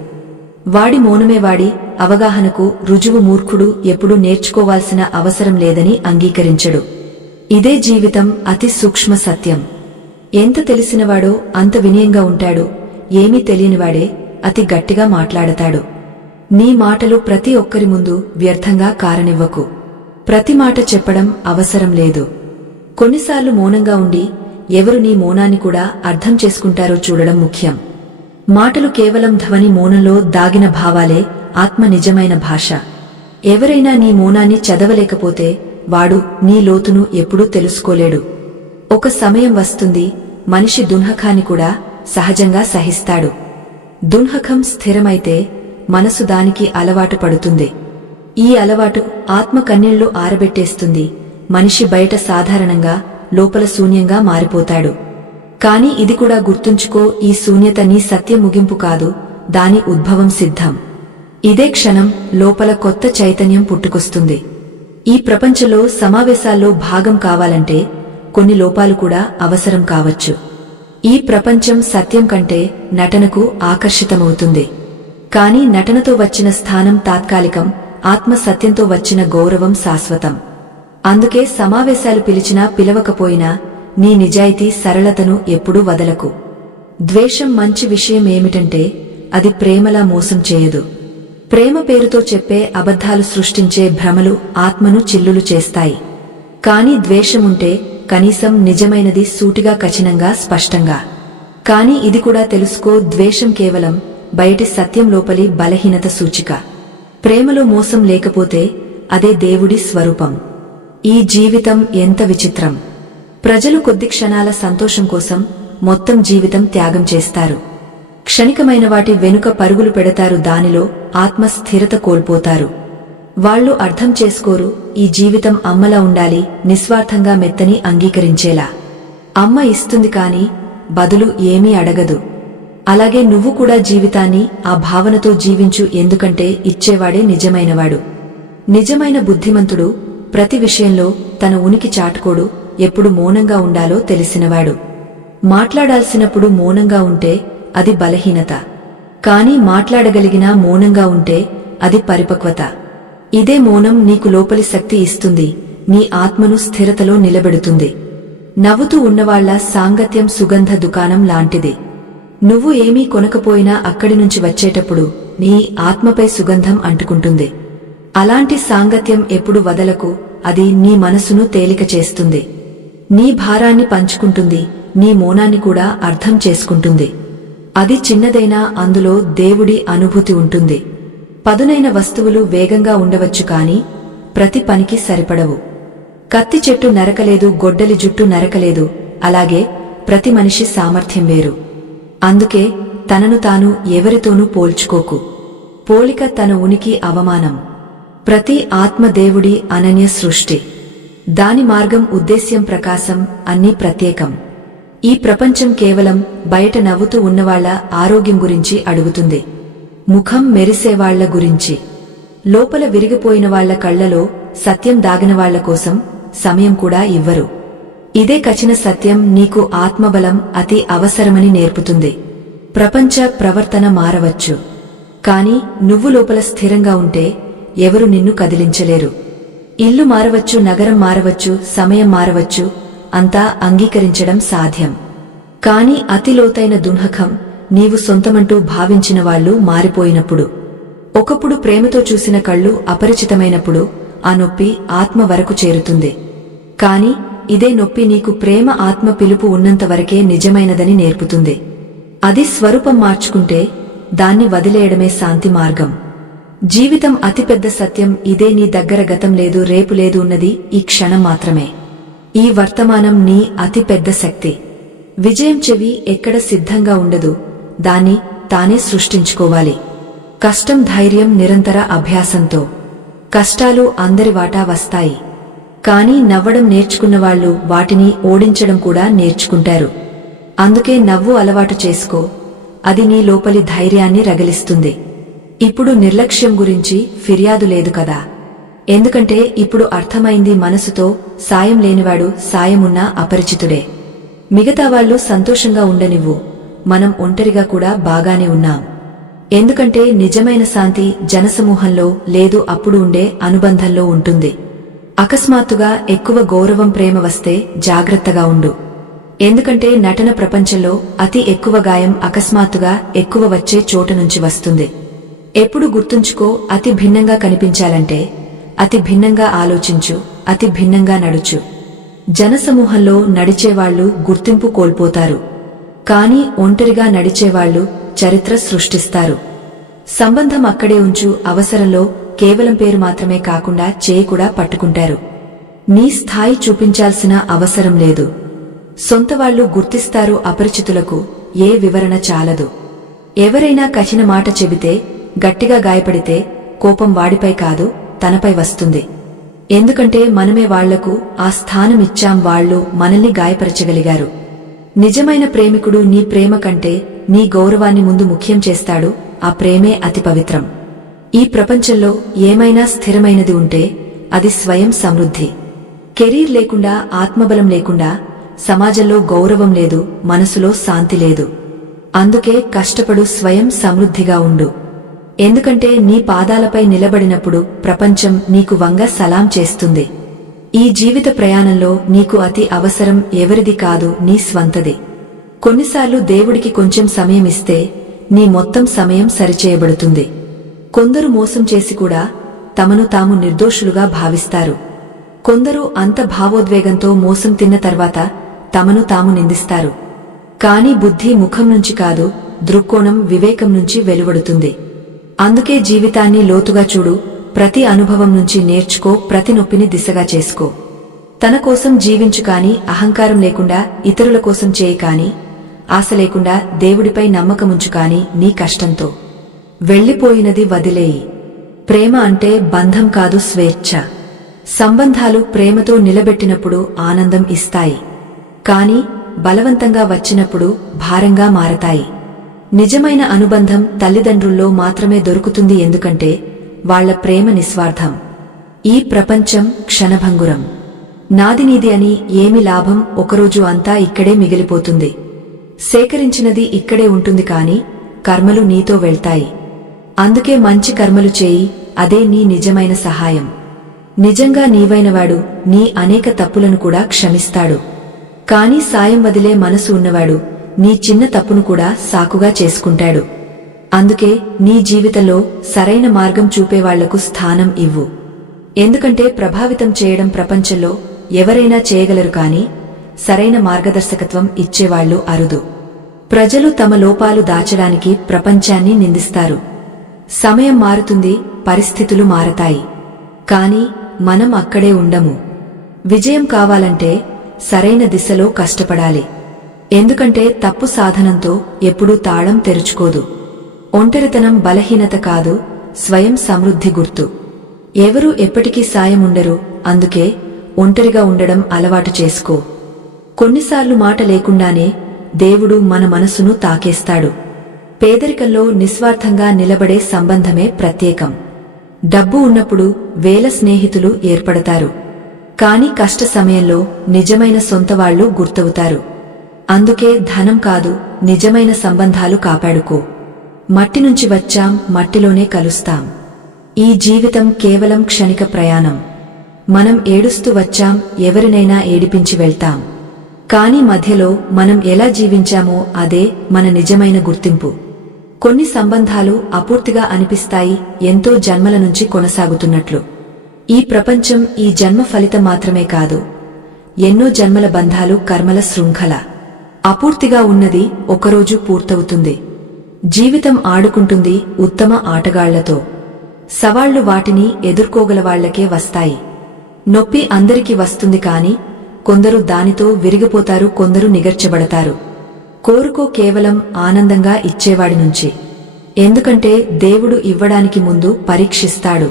వాడి మౌనమే వాడి అవగాహనకు రుజువు. మూర్ఖుడు ఎప్పుడూ నేర్చుకోవాల్సిన అవసరం లేదని అంగీకరించడు. ఇదే జీవితం అతి సూక్ష్మ సత్యం. ఎంత తెలిసినవాడో అంత వినయంగా ఉంటాడు, ఏమీ తెలియనివాడే అతి గట్టిగా మాట్లాడతాడు. నీ మాటలు ప్రతి ఒక్కరి ముందు వ్యర్థంగా కారనివ్వకు. ప్రతి మాట చెప్పడం అవసరం లేదు. కొన్నిసార్లు మౌనంగా ఉండి ఎవరు నీ మౌనాన్ని కూడా అర్థం చేసుకుంటారో చూడడం ముఖ్యం. మాటలు కేవలం ధ్వని, మౌనంలో దాగిన భావాలే ఆత్మ నిజమైన భాష. ఎవరైనా నీ మౌనాన్ని చదవలేకపోతే వాడు నీ లోతును ఎప్పుడూ తెలుసుకోలేడు. ఒక సమయం వస్తుంది, మనిషి దున్హకాన్ని కూడా సహజంగా సహిస్తాడు. దున్హకం స్థిరమైతే మనసు దానికి అలవాటు పడుతుంది. ఈ అలవాటు ఆత్మ కన్నీళ్లు ఆరబెట్టేస్తుంది. మనిషి బయట సాధారణంగా, లోపల శూన్యంగా మారిపోతాడు. కాని ఇది కూడా గుర్తుంచుకో, ఈ శూన్యత నీ సత్య ముగింపు కాదు, దాని ఉద్భవం సిద్ధం. ఇదే క్షణం లోపల కొత్త చైతన్యం పుట్టుకొస్తుంది. ఈ ప్రపంచంలో సమావేశాల్లో భాగం కావాలంటే కొన్ని లోపాలు కూడా అవసరం కావచ్చు. ఈ ప్రపంచం సత్యం కంటే నటనకు ఆకర్షితమవుతుంది. కాని నటనతో వచ్చిన స్థానం తాత్కాలికం, ఆత్మ సత్యంతో వచ్చిన గౌరవం శాశ్వతం. అందుకే సమావేశాలు పిలిచినా పిలవకపోయినా నీ నిజాయితీ, సరళతను ఎప్పుడూ వదలకు. ద్వేషం మంచి విషయం ఏమిటంటే అది ప్రేమలా మోసం చేయదు. ప్రేమ పేరుతో చెప్పే అబద్ధాలు, సృష్టించే భ్రమలు ఆత్మను చిల్లులు చేస్తాయి. కాని ద్వేషముంటే కనీసం నిజమైనది సూటిగా, కఠినంగా, స్పష్టంగా. కాని ఇది కూడా తెలుసుకో, ద్వేషం కేవలం బయటి సత్యం, లోపలి బలహీనత సూచిక. ప్రేమలో మోసం లేకపోతే అదే దేవుడి స్వరూపం. ఈ జీవితం ఎంత విచిత్రం! ప్రజలు కొద్ది క్షణాల సంతోషం కోసం మొత్తం జీవితం త్యాగం చేస్తారు. క్షణికమైన వాటి వెనుక పరుగులు పెడతారు, దానిలో ఆత్మ స్థిరత కోల్పోతారు. వాళ్లు అర్థం చేసుకోరు, ఈ జీవితం అమ్మలా ఉండాలి, నిస్వార్థంగా, మెత్తని, అంగీకరించేలా. అమ్మ ఇస్తుంది కాని బదులు ఏమీ అడగదు. అలాగే నువ్వు కూడా జీవితాన్ని ఆ భావనతో జీవించు, ఎందుకంటే ఇచ్చేవాడే నిజమైనవాడు. నిజమైన బుద్ధిమంతుడు ప్రతి విషయంలో తన ఉనికి చాటుకోడు, ఎప్పుడు మౌనంగా ఉండాలో తెలిసినవాడు. మాట్లాడాల్సినప్పుడు మౌనంగా ఉంటే అది బలహీనత, కాని మాట్లాడగలిగినా మౌనంగా ఉంటే అది పరిపక్వత. ఇదే మౌనం నీకు లోపలి శక్తి ఇస్తుంది, నీ ఆత్మను స్థిరతలో నిలబెడుతుంది. నవ్వుతూ ఉన్నవాళ్ల సాంగత్యం సుగంధ దుకాణం లాంటిది. నువ్వు ఏమీ కొనకపోయినా అక్కడి నుంచి వచ్చేటప్పుడు నీ ఆత్మపై సుగంధం అంటుకుంటుంది. అలాంటి సాంగత్యం ఎప్పుడు వదలకు, అది నీ మనసును తేలిక చేస్తుంది. నీ భారాన్ని పంచుకుంటుంది, నీ మౌనాన్ని కూడా అర్థం చేసుకుంటుంది. అది చిన్నదైనా అందులో దేవుడి అనుభూతి ఉంటుంది. పదునైన వస్తువులు వేగంగా ఉండవచ్చు కాని ప్రతి పనికి సరిపడవు. కత్తి చెట్టు నరకలేదు, గొడ్డలి జుట్టు నరకలేదు, అలాగే ప్రతి మనిషి సామర్థ్యం వేరు. అందుకే తనను తాను ఎవరితోనూ పోల్చుకోకు. పోలిక తన ఉనికి అవమానం. ప్రతి ఆత్మ దేవుడి అనన్య సృష్టి. దాని మార్గం, ఉద్దేశ్యం, ప్రకాశం అన్నీ ప్రత్యేకం. ఈ ప్రపంచం కేవలం బయట నవ్వుతూ ఉన్నవాళ్ల ఆరోగ్యం గురించి అడుగుతుంది, ముఖం మెరిసేవాళ్ల గురించి. లోపల విరిగిపోయిన వాళ్ల కళ్లలో సత్యం దాగినవాళ్ల కోసం సమయం కూడా ఇవ్వరు. ఇదే కచిన సత్యం నీకు ఆత్మబలం అతి అవసరమని నేర్పుతుంది. ప్రపంచ ప్రవర్తన మారవచ్చు, కాని నువ్వు లోపల స్థిరంగా ఉంటే ఎవరు నిన్ను కదిలించలేరు. ఇల్లు మారవచ్చు, నగరం మారవచ్చు, సమయం మారవచ్చు, అంతా అంగీకరించడం సాధ్యం. కాని అతి లోతైన దుంహకం నీవు సొంతమంటూ భావించిన వాళ్లు మారిపోయినప్పుడు. ఒకప్పుడు ప్రేమతో చూసిన కళ్ళు అపరిచితమైనప్పుడు ఆ నొప్పి ఆత్మ వరకు చేరుతుంది. కాని ఇదే నొప్పి నీకు ప్రేమ ఆత్మ పిలుపు ఉన్నంతవరకే నిజమైనదని నేర్పుతుంది. అది స్వరూపం మార్చుకుంటే దాన్ని వదిలేయడమే శాంతి మార్గం. జీవితం అతిపెద్ద సత్యం ఇదే, నీ దగ్గర గతం లేదు, రేపు లేదు, ఉన్నది ఈ క్షణం మాత్రమే. ఈ వర్తమానం నీ అతిపెద్ద శక్తి. విజయం చెవి ఎక్కడ సిద్ధంగా ఉండదు, దాన్ని తానే సృష్టించుకోవాలి. కష్టం, ధైర్యం, నిరంతర అభ్యాసంతో. కష్టాలు అందరి వాటా వస్తాయి, కాని నవ్వడం నేర్చుకున్నవాళ్లు వాటిని ఓడించడం కూడా నేర్చుకుంటారు. అందుకే నవ్వు అలవాటు చేసుకో, అది నీ లోపలి ధైర్యాన్ని రగిలిస్తుంది. ఇప్పుడు నిర్లక్ష్యం గురించి ఫిర్యాదు లేదు కదా, ఎందుకంటే ఇప్పుడు అర్థమైంది, మనసుతో సాయం లేనివాడు సాయమున్నా అపరిచితుడే. మిగతా వాళ్లు సంతోషంగా ఉండనివ్వు, మనం ఒంటరిగా కూడా బాగానే ఉన్నాం. ఎందుకంటే నిజమైన శాంతి జనసమూహంలో లేదు, అప్పుడు ఉండే అనుబంధంలో ఉంటుంది. అకస్మాత్తుగా ఎక్కువ గౌరవం, ప్రేమ వస్తే జాగ్రత్తగా ఉండు. ఎందుకంటే నటన ప్రపంచంలో అతి ఎక్కువ గాయం అకస్మాత్తుగా ఎక్కువ వచ్చే చోట నుంచి వస్తుంది. ఎప్పుడు గుర్తుంచుకో, అతి భిన్నంగా కనిపించాలంటే అతి భిన్నంగా ఆలోచించు, అతి భిన్నంగా నడుచు. జనసమూహంలో నడిచేవాళ్లు గుర్తింపు కోల్పోతారు, కాని ఒంటరిగా నడిచేవాళ్లు చరిత్ర సృష్టిస్తారు. సంబంధం అక్కడే ఉంచు, అవసరంలో కేవలం పేరు మాత్రమే కాకుండా చేయి కూడా పట్టుకుంటారు. నీ స్థాయి చూపించాల్సిన అవసరం లేదు. సొంతవాళ్లు గుర్తిస్తారు, అపరిచితులకు ఏ వివరణ చాలదు. ఎవరైనా కఠిన మాట చెబితే, గట్టిగా గాయపడితే కోపం వాడిపై కాదు తనపై వస్తుంది. ఎందుకంటే మనమే వాళ్లకు ఆ స్థానం ఇచ్చాం, వాళ్లు మనల్ని గాయపరచగలిగారు. నిజమైన ప్రేమికుడు నీ ప్రేమ కంటే నీ గౌరవాన్ని ముందు ముఖ్యం చేస్తాడు. ఆ ప్రేమే అతి పవిత్రం. ఈ ప్రపంచంలో ఏమైనా స్థిరమైనది ఉంటే అది స్వయం సమృద్ధి. కెరీర్ లేకుండా, ఆత్మబలం లేకుండా సమాజంలో గౌరవం లేదు, మనసులో శాంతి లేదు. అందుకే కష్టపడు, స్వయం సమృద్ధిగా ఉండు. ఎందుకంటే నీ పాదాలపై నిలబడినప్పుడు ప్రపంచం నీకు వంగ సలాం చేస్తుంది. ఈ జీవిత ప్రయాణంలో నీకు అతి అవసరం ఎవరిది కాదు, నీ స్వంతది. కొన్నిసార్లు దేవుడికి కొంచెం సమయం ఇస్తే నీ మొత్తం సమయం సరిచేయబడుతుంది. కొందరు మోసం చేసి కూడా తమను తాము నిర్దోషులుగా భావిస్తారు. కొందరు అంత భావోద్వేగంతో మోసం తిన్న తర్వాత తమను తాము నిందిస్తారు. కాని బుద్ధి ముఖం నుంచి కాదు, దృక్కోణం, వివేకం నుంచి వెలువడుతుంది. అందుకే జీవితాన్ని లోతుగా చూడు, ప్రతి అనుభవం నుంచి నేర్చుకో, ప్రతి నొప్పిని దిశగా చేసుకో. తన కోసం జీవించు కాని అహంకారం లేకుండా, ఇతరుల కోసం చేయి కాని ఆశ లేకుండా, దేవుడిపై నమ్మకముంచు కాని నీ కష్టంతో. వెళ్లిపోయినది వదిలేయి. ప్రేమ అంటే బంధం కాదు, స్వేచ్ఛ. సంబంధాలు ప్రేమతో నిలబెట్టినప్పుడు ఆనందం ఇస్తాయి, కాని బలవంతంగా వచ్చినప్పుడు భారంగా మారతాయి. నిజమైన అనుబంధం తల్లిదండ్రుల్లో మాత్రమే దొరుకుతుంది, ఎందుకంటే వాళ్ల ప్రేమ నిస్వార్థం. ఈ ప్రపంచం క్షణభంగురం. నాది నీది అని ఏమి లాభం, ఒకరోజు అంతా ఇక్కడే మిగిలిపోతుంది. సేకరించినది ఇక్కడే ఉంటుంది, కాని కర్మలు నీతో వెళ్తాయి. అందుకే మంచి కర్మలు చేయి, అదే నీ నిజమైన సహాయం. నిజంగా నీవైనవాడు నీ అనేక తప్పులను కూడా క్షమిస్తాడు. కాని సాయం వదిలే మనసు ఉన్నవాడు నీ చిన్న తప్పును కూడా సాకుగా చేసుకుంటాడు. అందుకే నీ జీవితంలో సరైన మార్గం చూపేవాళ్లకు స్థానం ఇవ్వు. ఎందుకంటే ప్రభావితం చేయడం ప్రపంచంలో ఎవరైనా చేయగలరు, కాని సరైన మార్గదర్శకత్వం ఇచ్చేవాళ్లు అరుదు. ప్రజలు తమ లోపాలు దాచడానికి ప్రపంచాన్ని నిందిస్తారు. సమయం మారుతుంది, పరిస్థితులు మారతాయి, కాని మనం అక్కడే ఉండము. విజయం కావాలంటే సరైన దిశలో కష్టపడాలి. ఎందుకంటే తప్పు సాధనంతో ఎప్పుడూ తాళం తెరుచుకోదు. ఒంటరితనం బలహీనత కాదు, స్వయం సమృద్ధి గుర్తు. ఎవరూ ఎప్పటికీ సాయం ఉండరు, అందుకే ఒంటరిగా ఉండడం అలవాటు చేసుకో. కొన్నిసార్లు మాట లేకుండానే దేవుడు మన మనసును తాకేస్తాడు. పేదరికంలో నిస్వార్థంగా నిలబడే సంబంధమే ప్రత్యేకం. డబ్బు ఉన్నప్పుడు వేల స్నేహితులు ఏర్పడతారు, కాని కష్ట సమయంలో నిజమైన సొంతవాళ్లు గుర్తవుతారు. అందుకే ధనం కాదు, నిజమైన సంబంధాలు కాపాడుకో. మట్టి నుంచి వచ్చాం, మట్టిలోనే కలుస్తాం. ఈ జీవితం కేవలం క్షణిక ప్రయాణం. మనం ఏడుస్తూ వచ్చాం, ఎవరినైనా ఏడిపించి వెళ్తాం. కాని మధ్యలో మనం ఎలా జీవించామో అదే మన నిజమైన గుర్తింపు. కొన్ని సంబంధాలు అపూర్తిగా అనిపిస్తాయి, ఎంతో జన్మల నుంచి కొనసాగుతున్నట్లు. ఈ ప్రపంచం ఈ జన్మ ఫలితం మాత్రమే కాదు, ఎన్నో జన్మల బంధాలు, కర్మల శృంఖల. అపూర్తిగా ఉన్నది ఒకరోజు పూర్తవుతుంది. జీవితం ఆడుకుంటుంది ఉత్తమ ఆటగాళ్లతో. సవాళ్లు వాటిని ఎదుర్కోగలవాళ్లకే వస్తాయి. నొప్పి అందరికీ వస్తుంది, కాని కొందరు దానితో విరిగిపోతారు, కొందరు నిగర్చబడతారు. కోరుకో కేవలం ఆనందంగా ఇచ్చేవాడి నుంచి. ఎందుకంటే దేవుడు ఇవ్వడానికి ముందు పరీక్షిస్తాడు.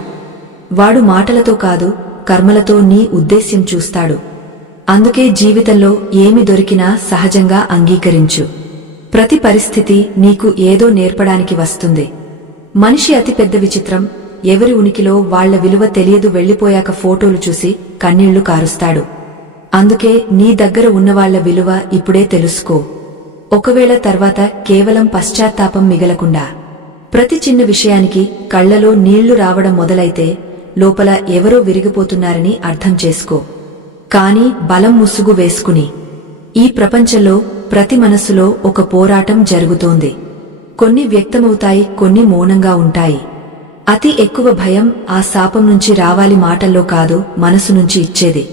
వాడు మాటలతో కాదు, కర్మలతో నీ ఉద్దేశ్యం చూస్తాడు. అందుకే జీవితంలో ఏమి దొరికినా సహజంగా అంగీకరించు. ప్రతి పరిస్థితి నీకు ఏదో నేర్పడానికి వస్తుంది. మనిషి అతిపెద్ద విచిత్రం. ఎవరి ఉనికిలో వాళ్ల విలువ తెలియదు. వెళ్లిపోయాక ఫోటోలు చూసి కన్నీళ్లు కారుస్తాడు. అందుకే నీ దగ్గర ఉన్నవాళ్ల విలువ ఇప్పుడే తెలుసుకో. ఒకవేళ తర్వాత కేవలం పశ్చాత్తాపం మిగలకుండా. ప్రతి చిన్న విషయానికి కళ్లలో నీళ్లు రావడం మొదలైతే లోపల ఎవరో విరిగిపోతున్నారని అర్థం చేసుకో. కాని బలం ముసుగు వేసుకుని. ఈ ప్రపంచంలో ప్రతి మనసులో ఒక పోరాటం జరుగుతోంది. కొన్ని వ్యక్తమవుతాయి, కొన్ని మౌనంగా ఉంటాయి. అతి ఎక్కువ భయం ఆ శాపం నుంచి రావాలి, మాటల్లో కాదు, మనసు నుంచి ఇచ్చేది.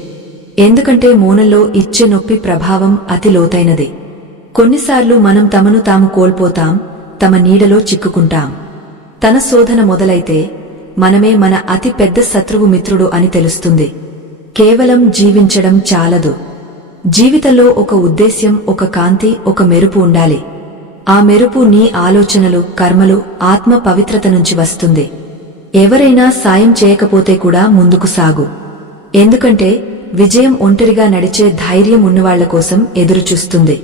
ఎందుకంటే మౌనంలో ఇచ్చే నొప్పి ప్రభావం అతి లోతైనది. కొన్నిసార్లు మనం తమను తాము కోల్పోతాం, తమ నీడలో చిక్కుకుంటాం. తన శోధన మొదలైతే మనమే మన అతి పెద్ద శత్రువు మిత్రుడు అని తెలుస్తుంది. కేవలం జీవించడం చాలదు. జీవితంలో ఒక ఉద్దేశ్యం, ఒక కాంతి, ఒక మెరుపు ఉండాలి. ఆ మెరుపు నీ ఆలోచనలు, కర్మలు, ఆత్మ పవిత్రత నుంచి వస్తుంది. ఎవరైనా సాయం చేయకపోతే కూడా ముందుకు సాగు. ఎందుకంటే విజయం ఒంటరిగా నడిచే ధైర్యం ఉన్నవాళ్ల కోసం ఎదురుచూస్తుంది.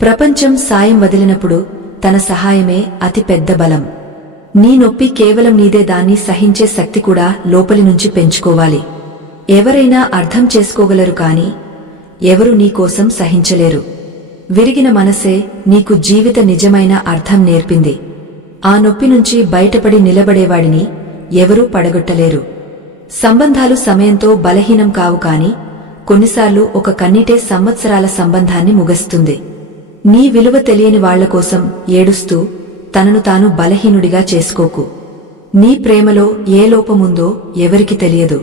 ప్రపంచం సాయం వదిలినప్పుడు తన సహాయమే అతి పెద్ద బలం. నీ నొప్పి కేవలం నీదే, దాన్ని సహించే శక్తి కూడా లోపలి నుంచి పెంచుకోవాలి. ఎవరైనా అర్థం చేసుకోగలరు, కాని ఎవరు నీకోసం సహించలేరు. విరిగిన మనసే నీకు జీవిత నిజమైన అర్థం నేర్పింది. ఆ నొప్పి నుంచి బయటపడి నిలబడేవాడిని ఎవరూ పడగొట్టలేరు. సంబంధాలు సమయంతో బలహీనం కావు, కాని కొన్నిసార్లు ఒక కన్నీటే సంవత్సరాల సంబంధాన్ని ముగస్తుంది. నీ విలువ తెలియని వాళ్లకోసం ఏడుస్తూ తనను తాను బలహీనుడిగా చేసుకోకు. నీ ప్రేమలో ఏ లోపముందో ఎవరికి తెలియదు.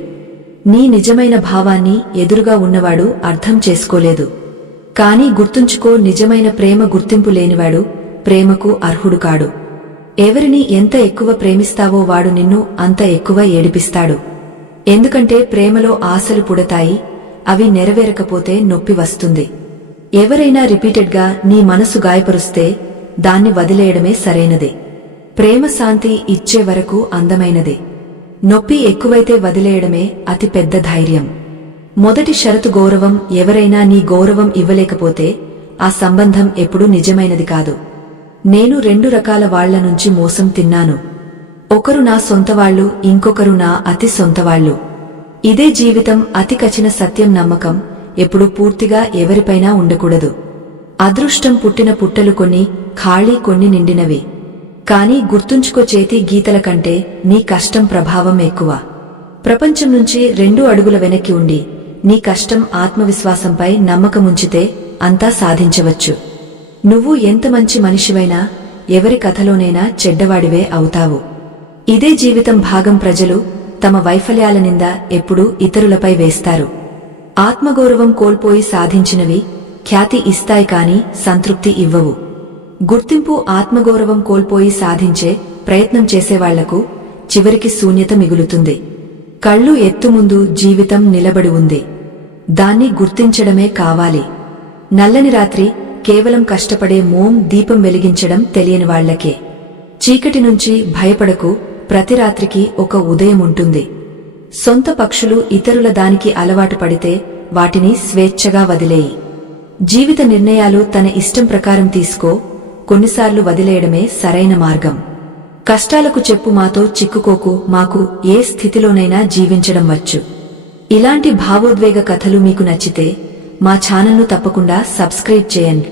నీ నిజమైన భావాన్ని ఎదురుగా ఉన్నవాడు అర్థం చేసుకోలేదు. కాని గుర్తుంచుకో, నిజమైన ప్రేమ గుర్తింపు లేనివాడు ప్రేమకు అర్హుడు కాడు. ఎవరిని ఎంత ఎక్కువ ప్రేమిస్తావో వాడు నిన్ను అంత ఎక్కువ ఏడిపిస్తాడు. ఎందుకంటే ప్రేమలో ఆశలు పుడతాయి, అవి నెరవేరకపోతే నొప్పి వస్తుంది. ఎవరైనా రిపీటెడ్గా నీ మనసు గాయపరుస్తే దాన్ని వదిలేయడమే సరైనది. ప్రేమ శాంతి ఇచ్చే వరకు అందమైనది. నొప్పి ఎక్కువైతే వదిలేయడమే అతి పెద్ద ధైర్యం. మొదటి షరతు గౌరవం. ఎవరైనా నీ గౌరవం ఇవ్వలేకపోతే ఆ సంబంధం ఎప్పుడూ నిజమైనది కాదు. నేను 2 రకాల వాళ్ల నుంచి మోసం తిన్నాను. ఒకరు నా సొంతవాళ్లు, ఇంకొకరు నా అతి సొంతవాళ్లు. ఇదే జీవితం. అతి కఠిన సత్యం, నమ్మకం ఎప్పుడూ పూర్తిగా ఎవరిపైనా ఉండకూడదు. అదృష్టం పుట్టిన పుట్టలు కొన్ని ఖాళీ, కొన్ని నిండినవి. కాని గుర్తుంచుకో, చేతి గీతల కంటే నీ కష్టం ప్రభావం ఎక్కువ. ప్రపంచం నుంచి 2 అడుగుల వెనక్కి ఉండి నీ కష్టం, ఆత్మవిశ్వాసంపై నమ్మకముంచితే అంతా సాధించవచ్చు. నువ్వు ఎంత మంచి మనిషివైనా ఎవరి కథలోనైనా చెడ్డవాడివే అవుతావు. ఇదే జీవితం భాగం. ప్రజలు తమ వైఫల్యాల నింద ఎప్పుడూ ఇతరులపై వేస్తారు. ఆత్మగౌరవం కోల్పోయి సాధించినవి ఖ్యాతి ఇస్తాయి కాని సంతృప్తి ఇవ్వవు. గుర్తింపు ఆత్మగౌరవం కోల్పోయి సాధించే ప్రయత్నం చేసేవాళ్లకు చివరికి శూన్యత మిగులుతుంది. కళ్ళు ఎత్తుముందు జీవితం నిలబడి ఉంది. దాన్ని గుర్తించడమే కావాలి. నల్లని రాత్రి కేవలం కష్టపడే మోం దీపం వెలిగించడం తెలియని వాళ్లకే. చీకటి నుంచి భయపడకు, ప్రతి రాత్రికి ఒక ఉదయం ఉంటుంది. సొంత పక్షులు ఇతరుల దానికి అలవాటు పడితే వాటిని స్వేచ్ఛగా వదిలేయి. జీవిత నిర్ణయాలు తన ఇష్టం ప్రకారం తీసుకో, కొన్నిసార్లు వదిలేయడమే సరైన మార్గం. కష్టాలకు చెప్పు, మాతో చిక్కుకోకు, మాకు ఏ స్థితిలోనైనా జీవించడం వచ్చు. ఇలాంటి భావోద్వేగ కథలు మీకు నచ్చితే మా ఛానల్ను తప్పకుండా సబ్స్క్రైబ్ చేయండి.